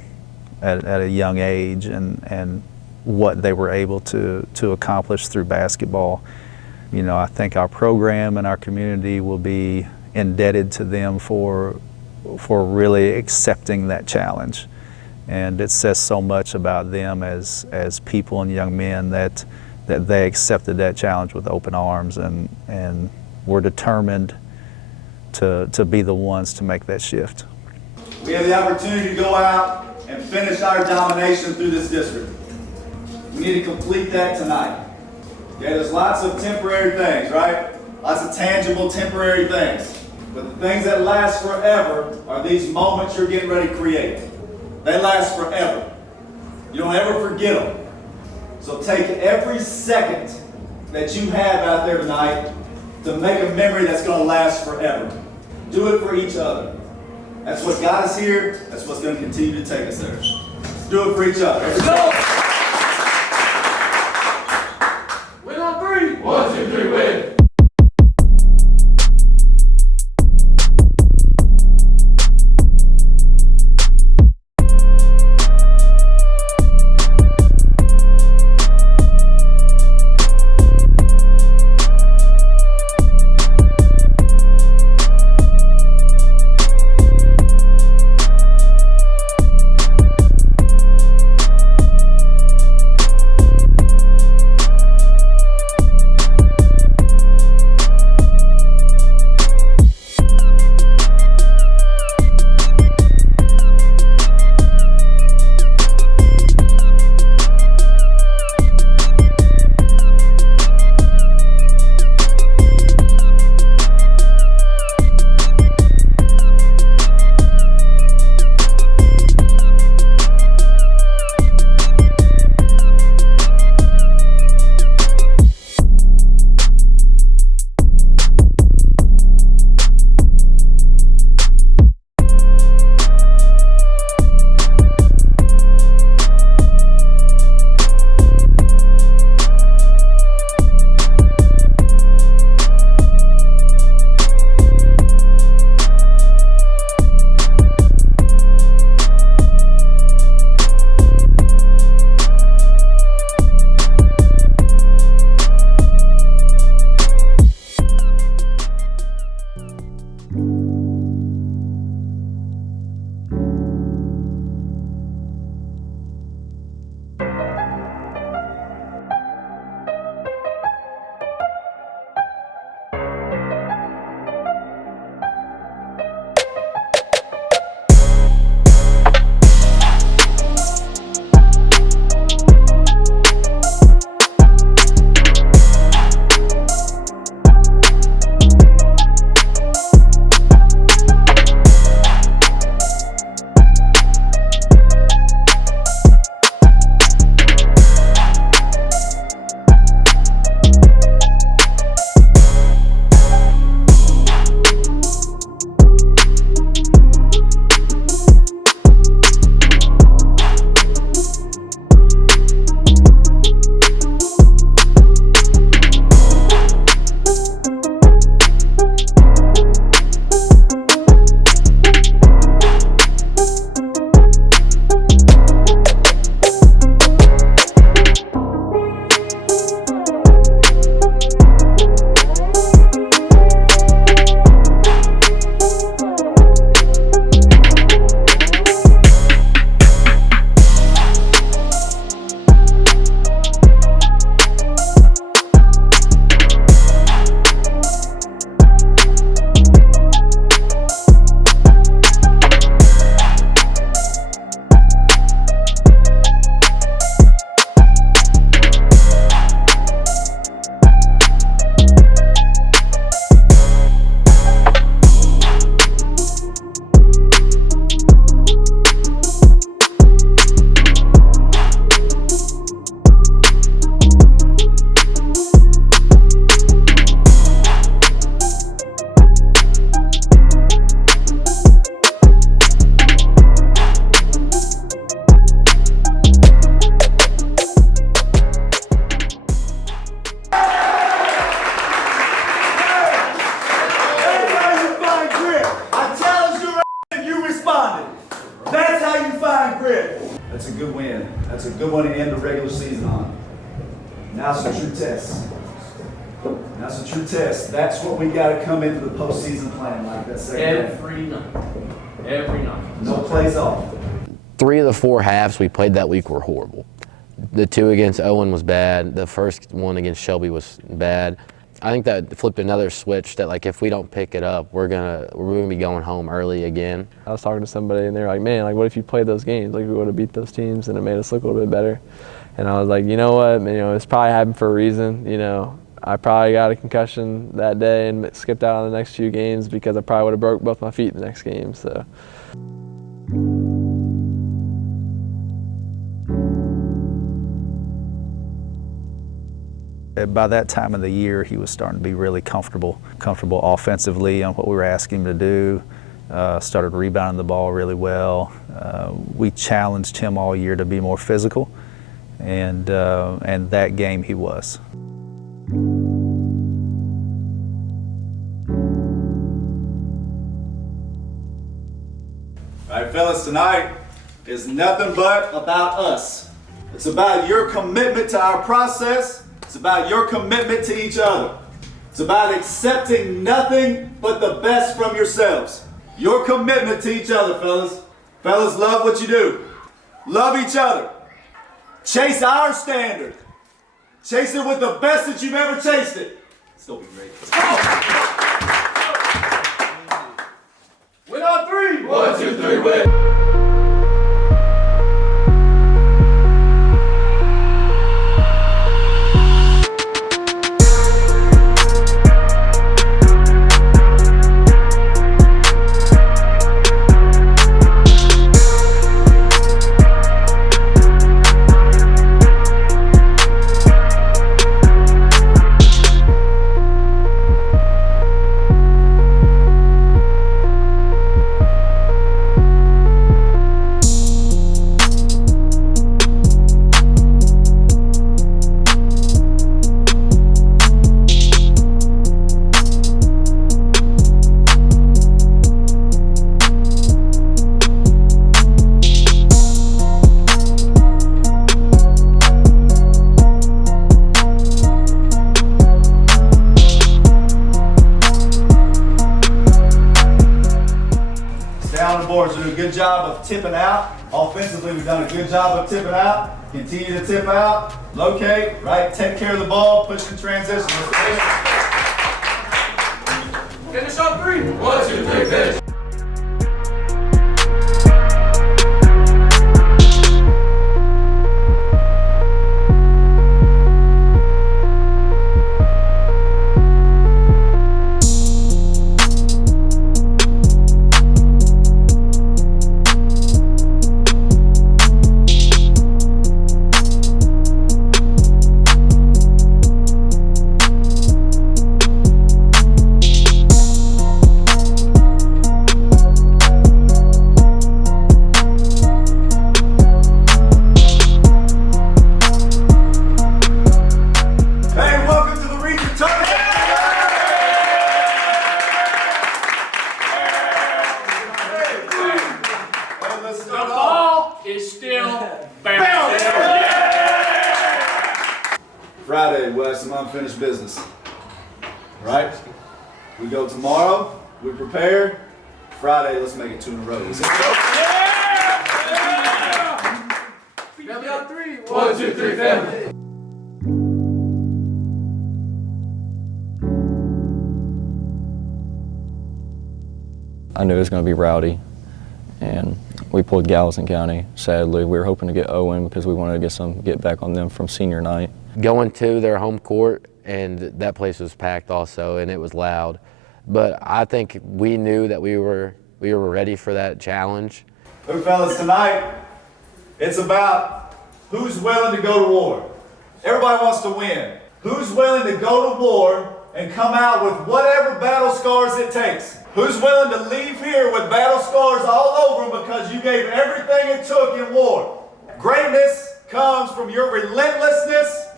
at a young age, and what they were able to accomplish through basketball. You know, I think our program and our community will be indebted to them for really accepting that challenge. And it says so much about them as people and young men that they accepted that challenge with open arms, and were determined to be the ones to make that shift. We have the opportunity to go out and finish our domination through this district. We need to complete that tonight. Okay, there's lots of temporary things, right? Lots of tangible temporary things. But the things that last forever are these moments you're getting ready to create. They last forever. You don't ever forget them. So take every second that you have out there tonight to make a memory that's going to last forever. Do it for each other. That's what got us here. That's what's going to continue to take us there. Let's do it for each other. Let's go! Win on three. 1, 2, 3, win. Now it's a true test. That's a true test. That's what we got to come into the postseason playing like that second game. Every night. Every night. No plays off. 3 of the 4 halves we played that week were horrible. The 2 against Owen was bad. The first one against Shelby was bad. I think that flipped another switch that, like, if we don't pick it up, we're gonna be going home early again. I was talking to somebody and they were like, man, like, what if you played those games? Like, we would have beat those teams and it made us look a little bit better. And I was like, you know what, it's probably happened for a reason. I probably got a concussion that day and skipped out on the next few games because I probably would have broke both my feet the next game. So. By that time of the year, he was starting to be really comfortable offensively on what we were asking him to do. Started rebounding the ball really well. We challenged him all year to be more physical, and that game he was. All right, fellas, tonight is nothing but about us. It's about your commitment to our process. It's about your commitment to each other. It's about accepting nothing but the best from yourselves. Your commitment to each other, fellas. Fellas, love what you do. Love each other. Chase our standard. Chase it with the best that you've ever chased it. It's gonna be great. Win on 3. 1, 2, 3, win. Do a good job of tipping out. Offensively, we've done a good job of tipping out. Continue to tip out, locate, right? Take care of the ball, push in transition. Finish on 3. 1, 2, 3, finish. Friday, we'll have some unfinished business. Right? We go tomorrow, we prepare. Friday, let's make it 2 in a row. Family on 3. 1, 2, 3, family. I knew it was going to be rowdy, and we pulled Galveston County. Sadly, we were hoping to get Owen because we wanted to get back on them from senior night. Going to their home court, and that place was packed also, and it was loud. But I think we knew that we were ready for that challenge. Look, fellas, tonight it's about who's willing to go to war. Everybody wants to win. Who's willing to go to war and come out with whatever battle scars it takes? Who's willing to leave here with battle scars all over them because you gave everything it took in war? Greatness comes from your relentlessness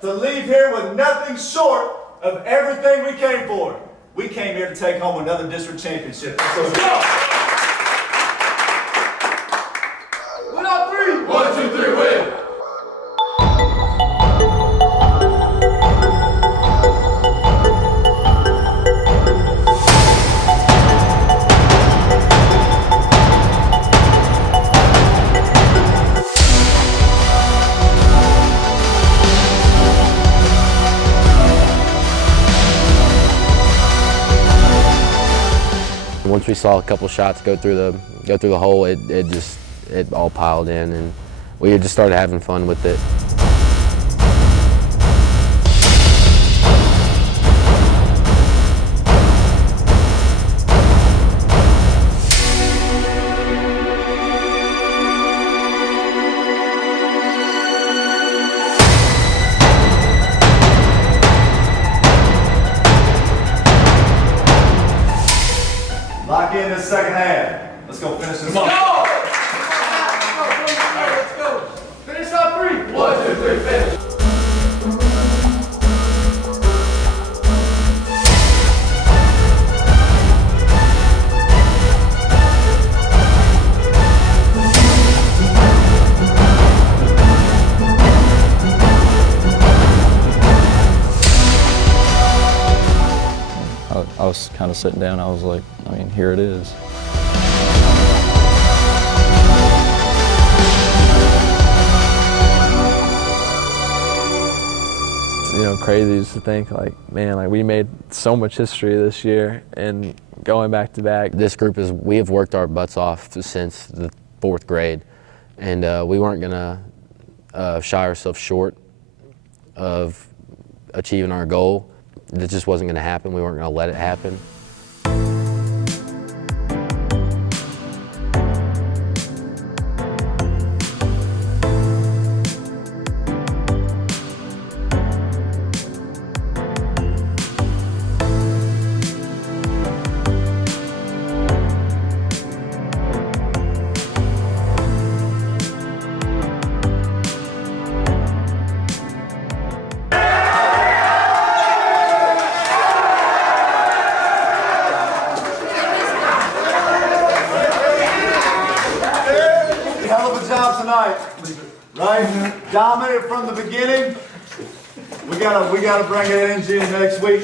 to leave here with nothing short of everything we came for. We came here to take home another district championship. Let's go. Win on 3. 1, 2, 3, win. Once we saw a couple shots go through the hole, it all piled in, and we just started having fun with it. Lock in this second half. Let's go finish this. Go! Let's go. Finish on 3. 1, 2, 3, finish. I was kind of sitting down. I was like, I mean, here it is. You know, crazy just to think, like, man, like we made so much history this year, and going back to back. This group we have worked our butts off since the 4th grade, and we weren't gonna shy ourselves short of achieving our goal. It just wasn't gonna happen. We weren't gonna let it happen. Hell of a job tonight, right? Dominated from the beginning. We gotta bring that energy in next week.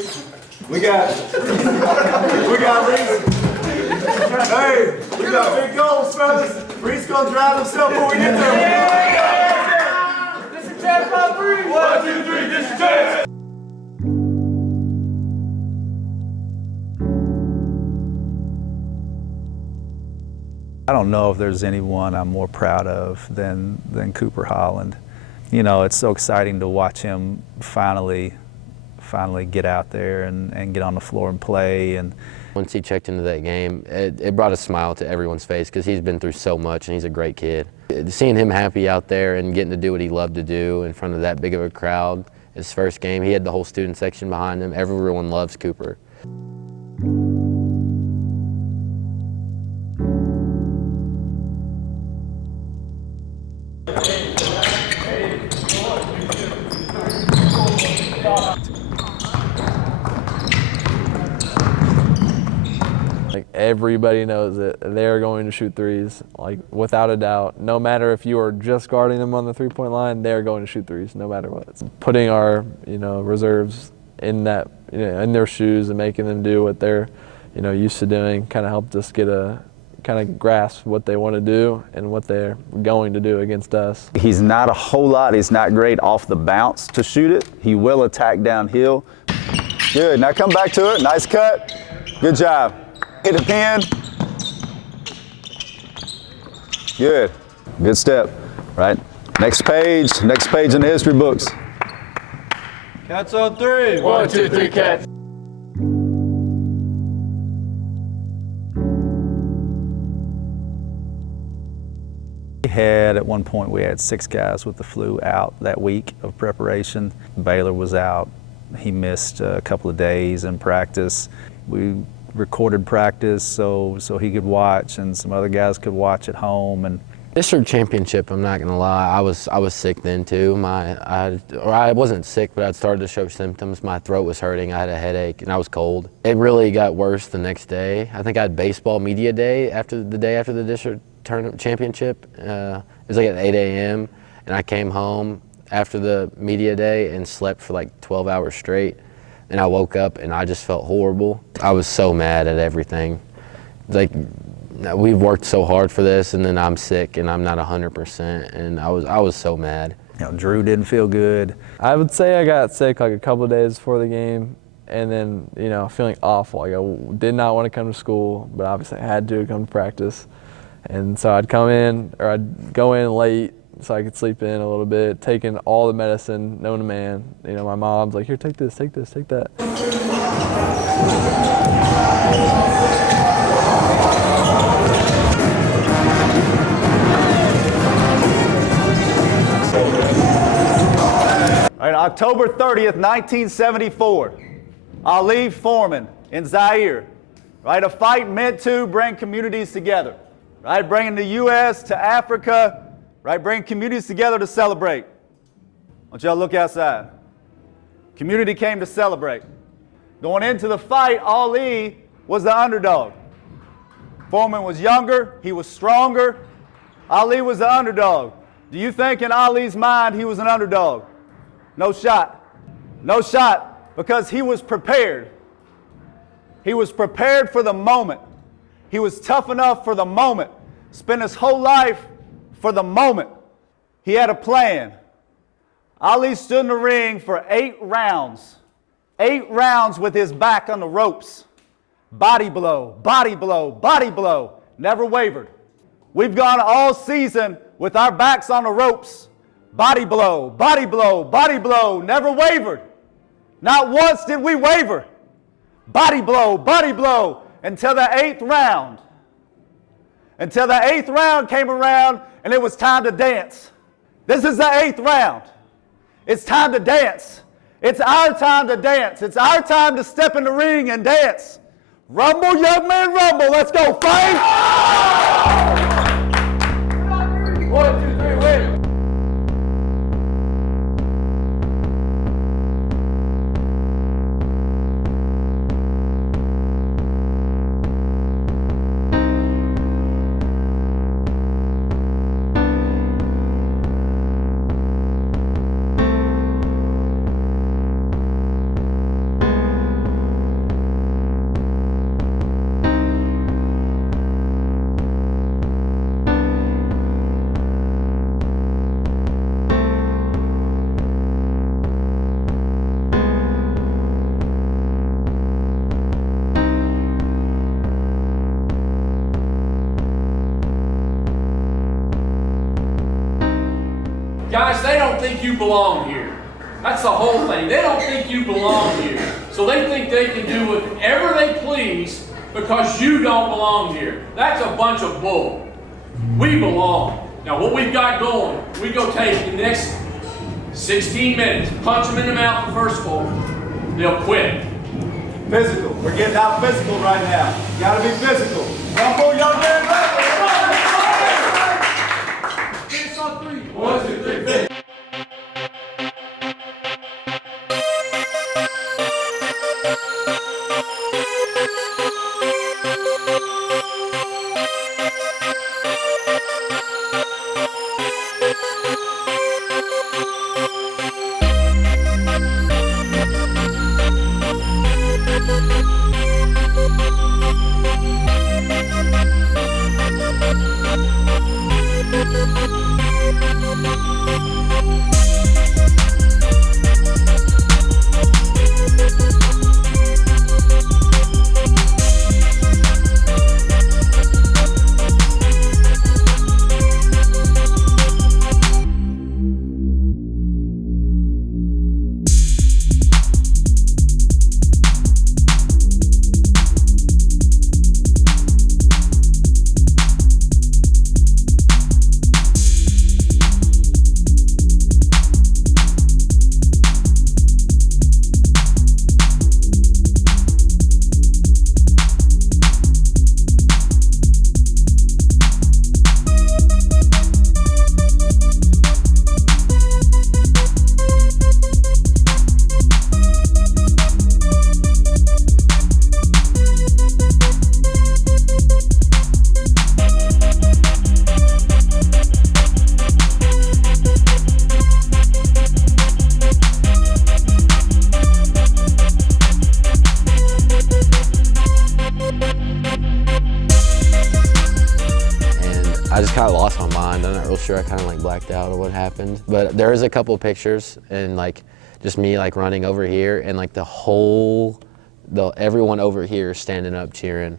We got Reese. Hey, we got big goals, fellas. Reese gonna drive himself when we get there. This is Chad on 3. 1, 2, 3. This is Chad. I don't know if there's anyone I'm more proud of than Cooper Holland. You know, it's so exciting to watch him finally get out there and get on the floor and play. And once he checked into that game, it brought a smile to everyone's face because he's been through so much and he's a great kid. Seeing him happy out there and getting to do what he loved to do in front of that big of a crowd, his first game, he had the whole student section behind him. Everyone loves Cooper. Like, everybody knows that they're going to shoot threes, like, without a doubt. No matter if you are just guarding them on the three-point line, they're going to shoot threes, no matter what. Putting our, reserves in that, in their shoes and making them do what they're, used to doing, kind of helped us get a kind of grasp what they want to do and what they're going to do against us. He's not a whole lot. He's not great off the bounce to shoot it. He will attack downhill. Good. Now come back to it. Nice cut. Good job. Hit the pin. Good. Good step. Right. Next page in the history books. Cats on 3. 1, 2, 3, cats. At one point we had 6 guys with the flu out that week of preparation. Baylor was out. He missed a couple of days in practice. We recorded practice so he could watch and some other guys could watch at home. And District championship, I'm not gonna lie, I was sick then too. I wasn't sick, but I'd started to show symptoms. My throat was hurting, I had a headache, and I was cold. It really got worse the next day. I think I had baseball media day after the district tournament championship. It was like at 8 a.m. and I came home after the media day and slept for like 12 hours straight. And I woke up and I just felt horrible. I was so mad at everything. Like, we've worked so hard for this, and then I'm sick and I'm not 100%, and I was so mad. Drew didn't feel good. I would say I got sick like a couple of days before the game, and then, you know, feeling awful. Like I did not want to come to school, but obviously I had to come to practice. And so I'd go in late so I could sleep in a little bit, taking all the medicine known to man. You know, my mom's like, here, take this, take this, take that. All right, October 30th, 1974, Ali Foreman in Zaire, right? A fight meant to bring communities together, right? Bringing the U.S. to Africa, right? Bringing communities together to celebrate. I want y'all to look outside. Community came to celebrate. Going into the fight, Ali was the underdog. Foreman was younger, he was stronger. Ali was the underdog. Do you think in Ali's mind he was an underdog? No shot. No shot, because he was prepared. He was prepared for the moment. He was tough enough for the moment. Spent his whole life for the moment. He had a plan. Ali stood in the ring for 8 rounds. 8 rounds with his back on the ropes. Body blow, body blow, body blow. Never wavered. We've gone all season with our backs on the ropes. Body blow, body blow, body blow, never wavered. Not once did we waver. Body blow, until the 8th round. Until the 8th round came around and it was time to dance. This is the 8th round. It's time to dance. It's our time to dance. It's our time to step in the ring and dance. Rumble, young man, rumble. Let's go, fight! 1, 2, 3, win. Guys, they don't think you belong here. That's the whole thing. They don't think you belong here. So they think they can do whatever they please because you don't belong here. That's a bunch of bull. We belong. Now what we've got going, we go take the next 16 minutes, punch them in the mouth the first 4. They'll quit. Physical. We're getting out physical right now. Gotta be physical. Rumble, young man, rumble. Finish on 3. 1, 2, 3, finish. I just kind of lost my mind. I'm not real sure. I kind of like blacked out or what happened. But there is a couple of pictures, and like just me like running over here and like everyone over here standing up cheering.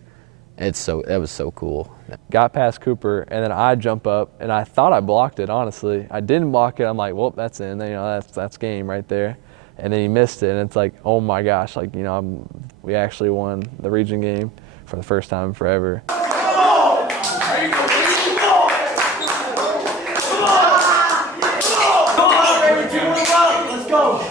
That was so cool. Got past Cooper, and then I jump up, and I thought I blocked it, honestly. I didn't block it. I'm like, well, that's in. You know, that's game right there. And then he missed it, and it's like, oh my gosh, like, you know, we actually won the region game for the first time in forever. Let's go.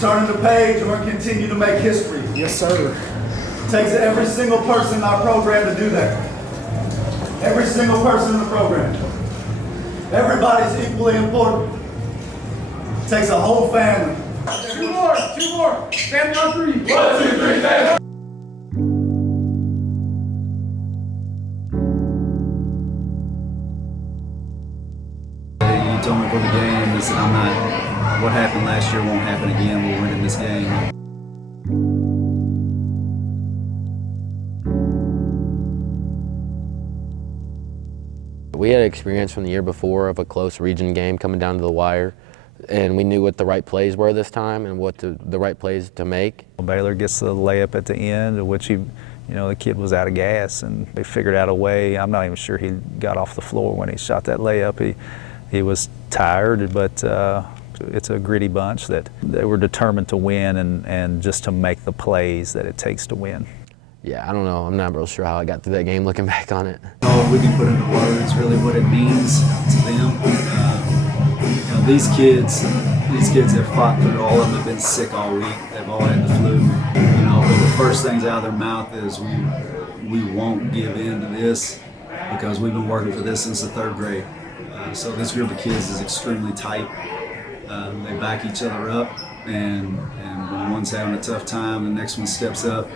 Turning the page, and we're going to continue to make history. Yes, sir. It takes every single person in our program to do that. Every single person in the program. Everybody's equally important. It takes a whole family. Two more. Family on three. 1, 2, 3, family. You told me before the game, I said, what happened last year won't happen again. We're winning this game. We had experience from the year before of a close region game coming down to the wire, and we knew what the right plays were this time and what the right plays to make. Baylor gets the layup at the end, which the kid was out of gas, and they figured out a way. I'm not even sure he got off the floor when he shot that layup. He was tired, but it's a gritty bunch that they were determined to win and just to make the plays that it takes to win. Yeah, I don't know. I'm not real sure how I got through that game looking back on it. We can put into words really what it means to them. These kids have fought through. All of them have been sick all week. They've all had the flu. But the first things out of their mouth is we won't give in to this because we've been working for this since the 3rd grade. So this group of kids is extremely tight. They back each other up, and when one's having a tough time, the next one steps up,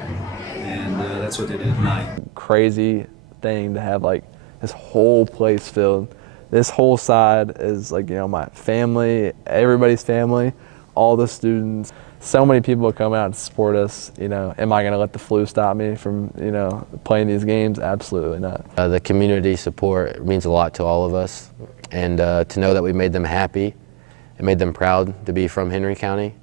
and that's what they did tonight. Crazy thing to have like this whole place filled. This whole side is like, my family, everybody's family, all the students. So many people come out to support us. Am I gonna let the flu stop me from, playing these games? Absolutely not. The community support means a lot to all of us, and to know that we made them happy and made them proud to be from Henry County,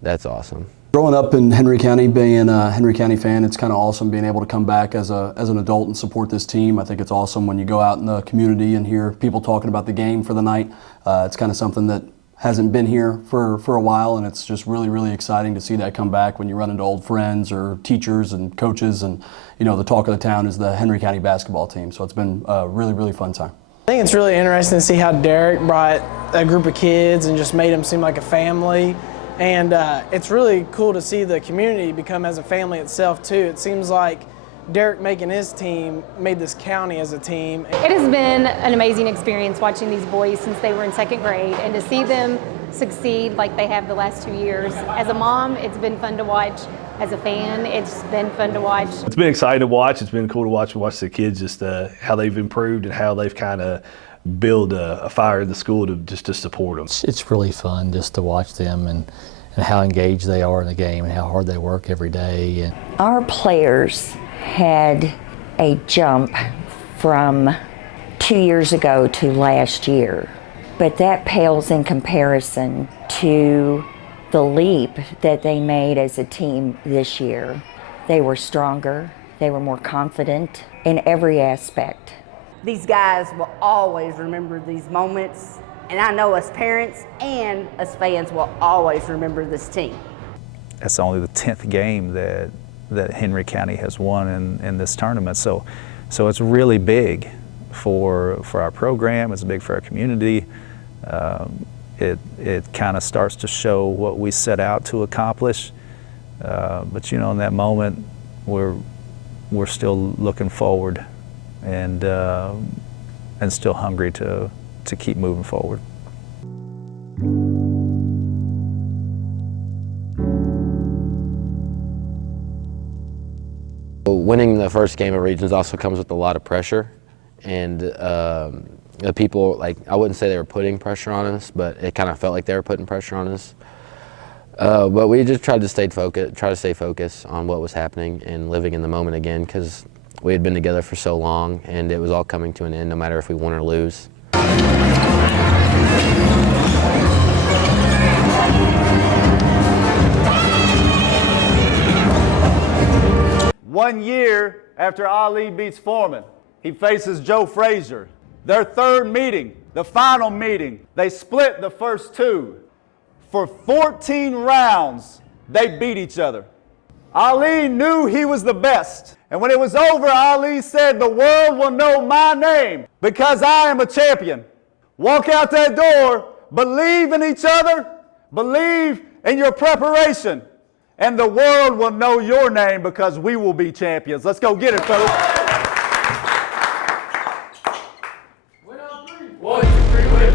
that's awesome. Growing up in Henry County, being a Henry County fan, it's kind of awesome being able to come back as an adult and support this team. I think it's awesome when you go out in the community and hear people talking about the game for the night. It's kind of something that hasn't been here for a while, and it's just really, really exciting to see that come back when you run into old friends or teachers and coaches, and the talk of the town is the Henry County basketball team. So it's been a really, really fun time. I think it's really interesting to see how Derek brought a group of kids and just made them seem like a family. And it's really cool to see the community become as a family itself too. It seems like Derek making his team made this county as a team. It has been an amazing experience watching these boys since they were in 2nd grade, and to see them succeed like they have the last 2 years. As a mom, it's been fun to watch. As a fan, it's been fun to watch. It's been exciting to watch. It's been cool to watch the kids, just how they've improved and how they've kind of build a fire in the school to support them. It's really fun just to watch them and how engaged they are in the game and how hard they work every day. Our players had a jump from 2 years ago to last year, but that pales in comparison to the leap that they made as a team this year. They were stronger, they were more confident in every aspect. These guys will always remember these moments, and I know us parents and us fans will always remember this team. That's only the 10th game that Henry County has won in this tournament, so it's really big for our program. It's big for our community. It kind of starts to show what we set out to accomplish, but in that moment we're still looking forward and still hungry to keep moving forward. Winning the first game of regions also comes with a lot of pressure, and the people, like, I wouldn't say they were putting pressure on us, but it kind of felt like they were putting pressure on us. But we just tried to stay focused on what was happening and living in the moment again, because we had been together for so long and it was all coming to an end no matter if we won or lose. 1 year after Ali beats Foreman, he faces Joe Frazier. Their third meeting, the final meeting, they split the first two. For 14 rounds, they beat each other. Ali knew he was the best. And when it was over, Ali said, "The world will know my name because I am a champion." Walk out that door, believe in each other, believe in your preparation, and the world will know your name because we will be champions. Let's go get it, fellas. 1, 2, 3, win.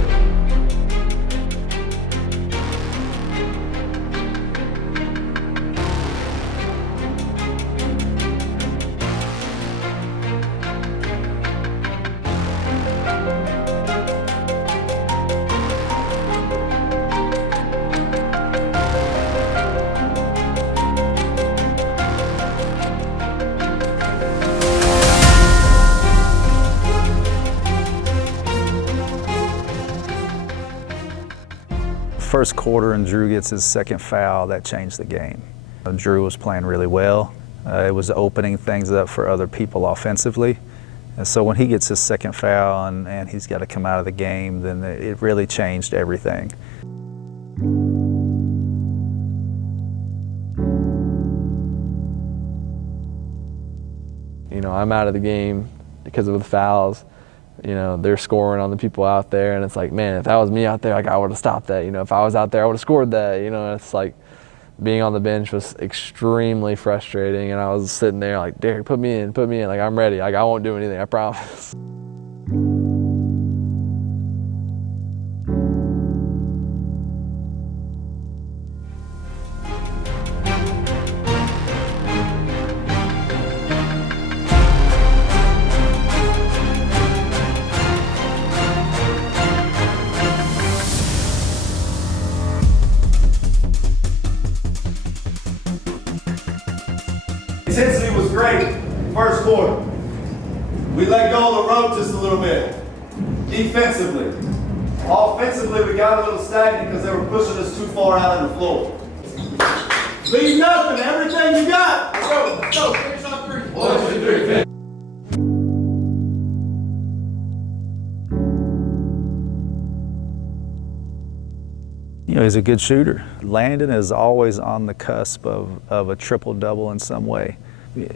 First quarter and Drew gets his second foul, that changed the game. Drew was playing really well. It was opening things up for other people offensively. And so when he gets his second foul and he's got to come out of the game, then it really changed everything. You know, I'm out of the game because of the fouls. You know, they're scoring on the people out there, and it's like, man, if that was me out there, like, I would have stopped that. You know, if I was out there, I would have scored that. You know, it's like being on the bench was extremely frustrating, and I was sitting there like, Derek, put me in, like, I'm ready. Like, I won't do anything, I promise. Intensity was great first quarter. We let go of the rope just a little bit. Defensively. Offensively, we got a little stagnant because they were pushing us too far out on the floor. Leave nothing, everything you got. Let's go, finish on 3. 1, 2, 3, finish. You know, he's a good shooter. Landon is always on the cusp of a triple-double in some way.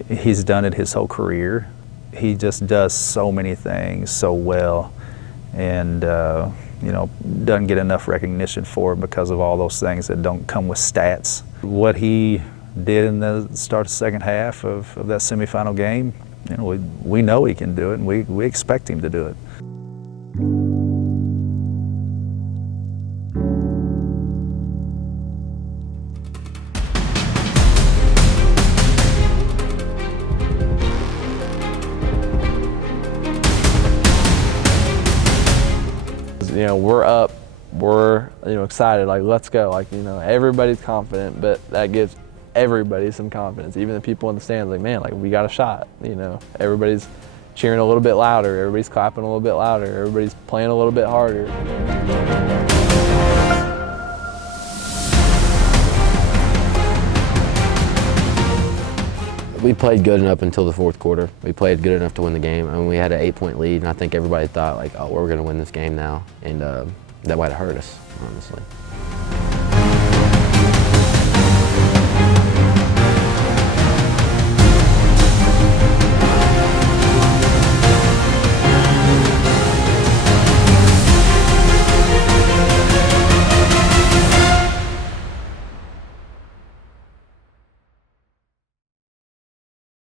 He's done it his whole career. He just does so many things so well, and you know, doesn't get enough recognition for it because of all those things that don't come with stats. What he did in the start of the second half of that semifinal game, you know, we know he can do it, and we expect him to do it. You know, we're up, we're, you know, excited, like, let's go. Like, you know, everybody's confident, but that gives everybody some confidence. Even the people in the stands, like, man, like, we got a shot, you know. Everybody's cheering a little bit louder, everybody's clapping a little bit louder, everybody's playing a little bit harder. We played good enough until the fourth quarter. We played good enough to win the game. I mean, we had an 8-point lead, and I think everybody thought, like, oh, we're going to win this game now. And that might have hurt us, honestly.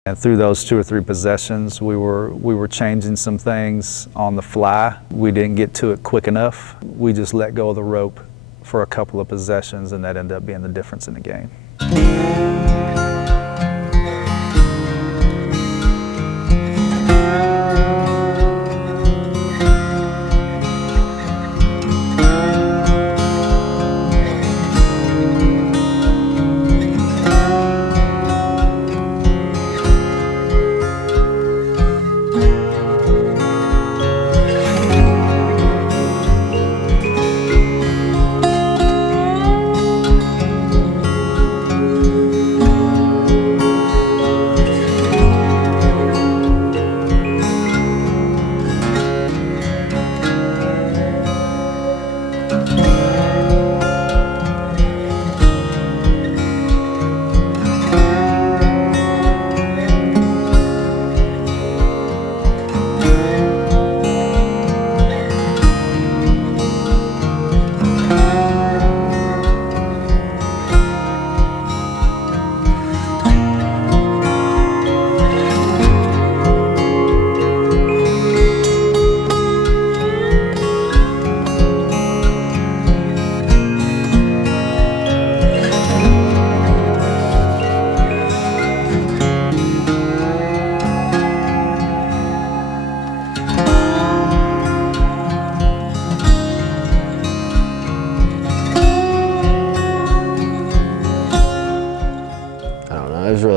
And through those 2 or 3 possessions, we were changing some things on the fly. We didn't get to it quick enough. We just let go of the rope for a couple of possessions, and that ended up being the difference in the game.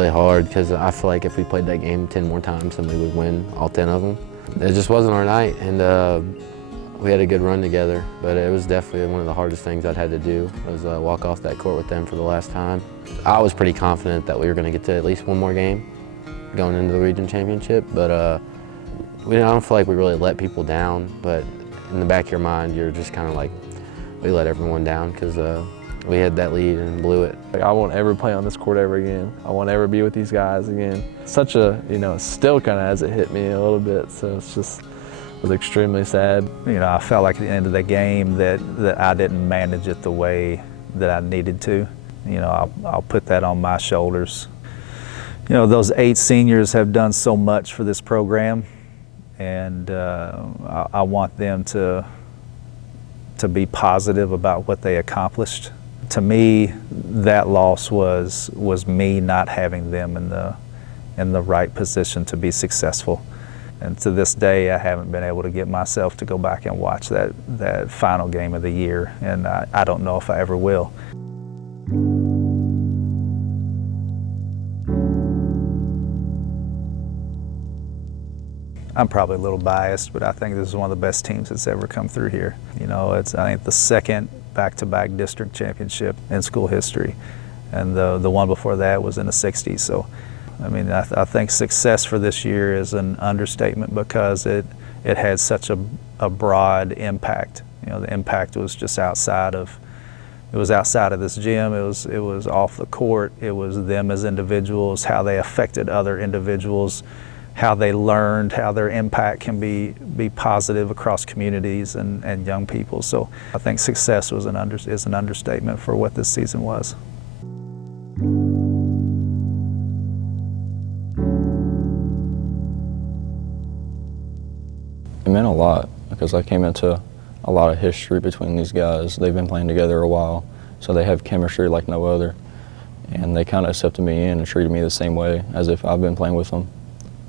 really hard because I feel like if we played that game 10 more times, then we would win all 10 of them. It just wasn't our night, and we had a good run together, but it was definitely one of the hardest things I'd had to do was walk off that court with them for the last time. I was pretty confident that we were going to get to at least one more game going into the region championship, but I don't feel like we really let people down, but in the back of your mind, you're just kind of like, we let everyone down because we had that lead and blew it. Like, I won't ever play on this court ever again. I won't ever be with these guys again. Such a, still kind of has it hit me a little bit, so it's just, it was extremely sad. I felt like at the end of the game that I didn't manage it the way that I needed to. I'll put that on my shoulders. Those 8 seniors have done so much for this program, and I want them to be positive about what they accomplished. To me, that loss was me not having them in the right position to be successful. And to this day, I haven't been able to get myself to go back and watch that final game of the year, and I don't know if I ever will. I'm probably a little biased, but I think this is one of the best teams that's ever come through here. It's, I think, the second back-to-back district championship in school history, and the one before that was in the 60s. So, I think success for this year is an understatement because it had such a broad impact. The impact was just outside of this gym. It was off the court. It was them as individuals, how they affected other individuals, how they learned, how their impact can be positive across communities and young people. So I think success is an understatement for what this season was. It meant a lot because I came into a lot of history between these guys. They've been playing together a while, so they have chemistry like no other. And they kind of accepted me in and treated me the same way as if I've been playing with them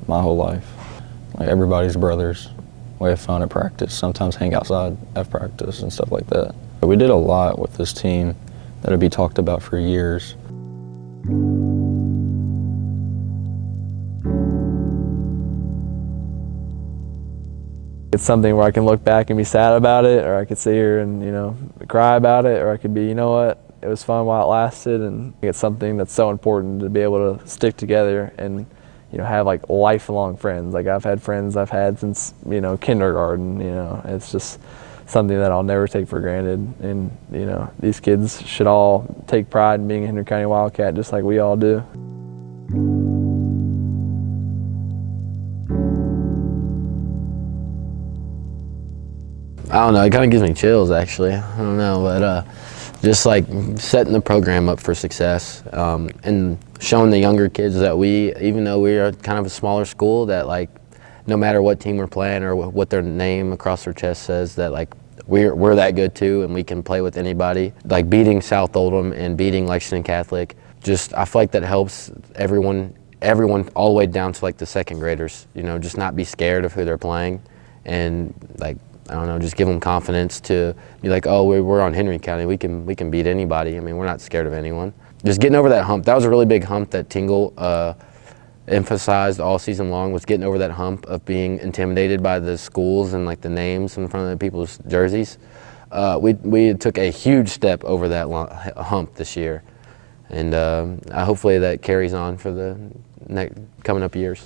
my whole life. Like, everybody's brothers. We have fun at practice, sometimes hang outside at practice and stuff like that. But we did a lot with this team that would be talked about for years. It's something where I can look back and be sad about it, or I could sit here and, cry about it, or I could be, it was fun while it lasted, and it's something that's so important to be able to stick together and have like lifelong friends. Like, I've had friends I've had since, kindergarten, it's just something that I'll never take for granted. And, these kids should all take pride in being a Henry County Wildcat just like we all do. I don't know, it kind of gives me chills actually. I don't know, but just like setting the program up for success and showing the younger kids that even though we are kind of a smaller school, that like no matter what team we're playing or what their name across their chest says, that like we're that good too and we can play with anybody. Like beating South Oldham and beating Lexington Catholic, I feel like that helps everyone all the way down to like the second graders, just not be scared of who they're playing, and like, I don't know, just give them confidence to be like, oh, we're on Henry County, we can beat anybody. We're not scared of anyone. Just getting over that hump. That was a really big hump that Tingle emphasized all season long, was getting over that hump of being intimidated by the schools and like the names in front of the people's jerseys. We took a huge step over that hump this year, and hopefully that carries on for the coming up years.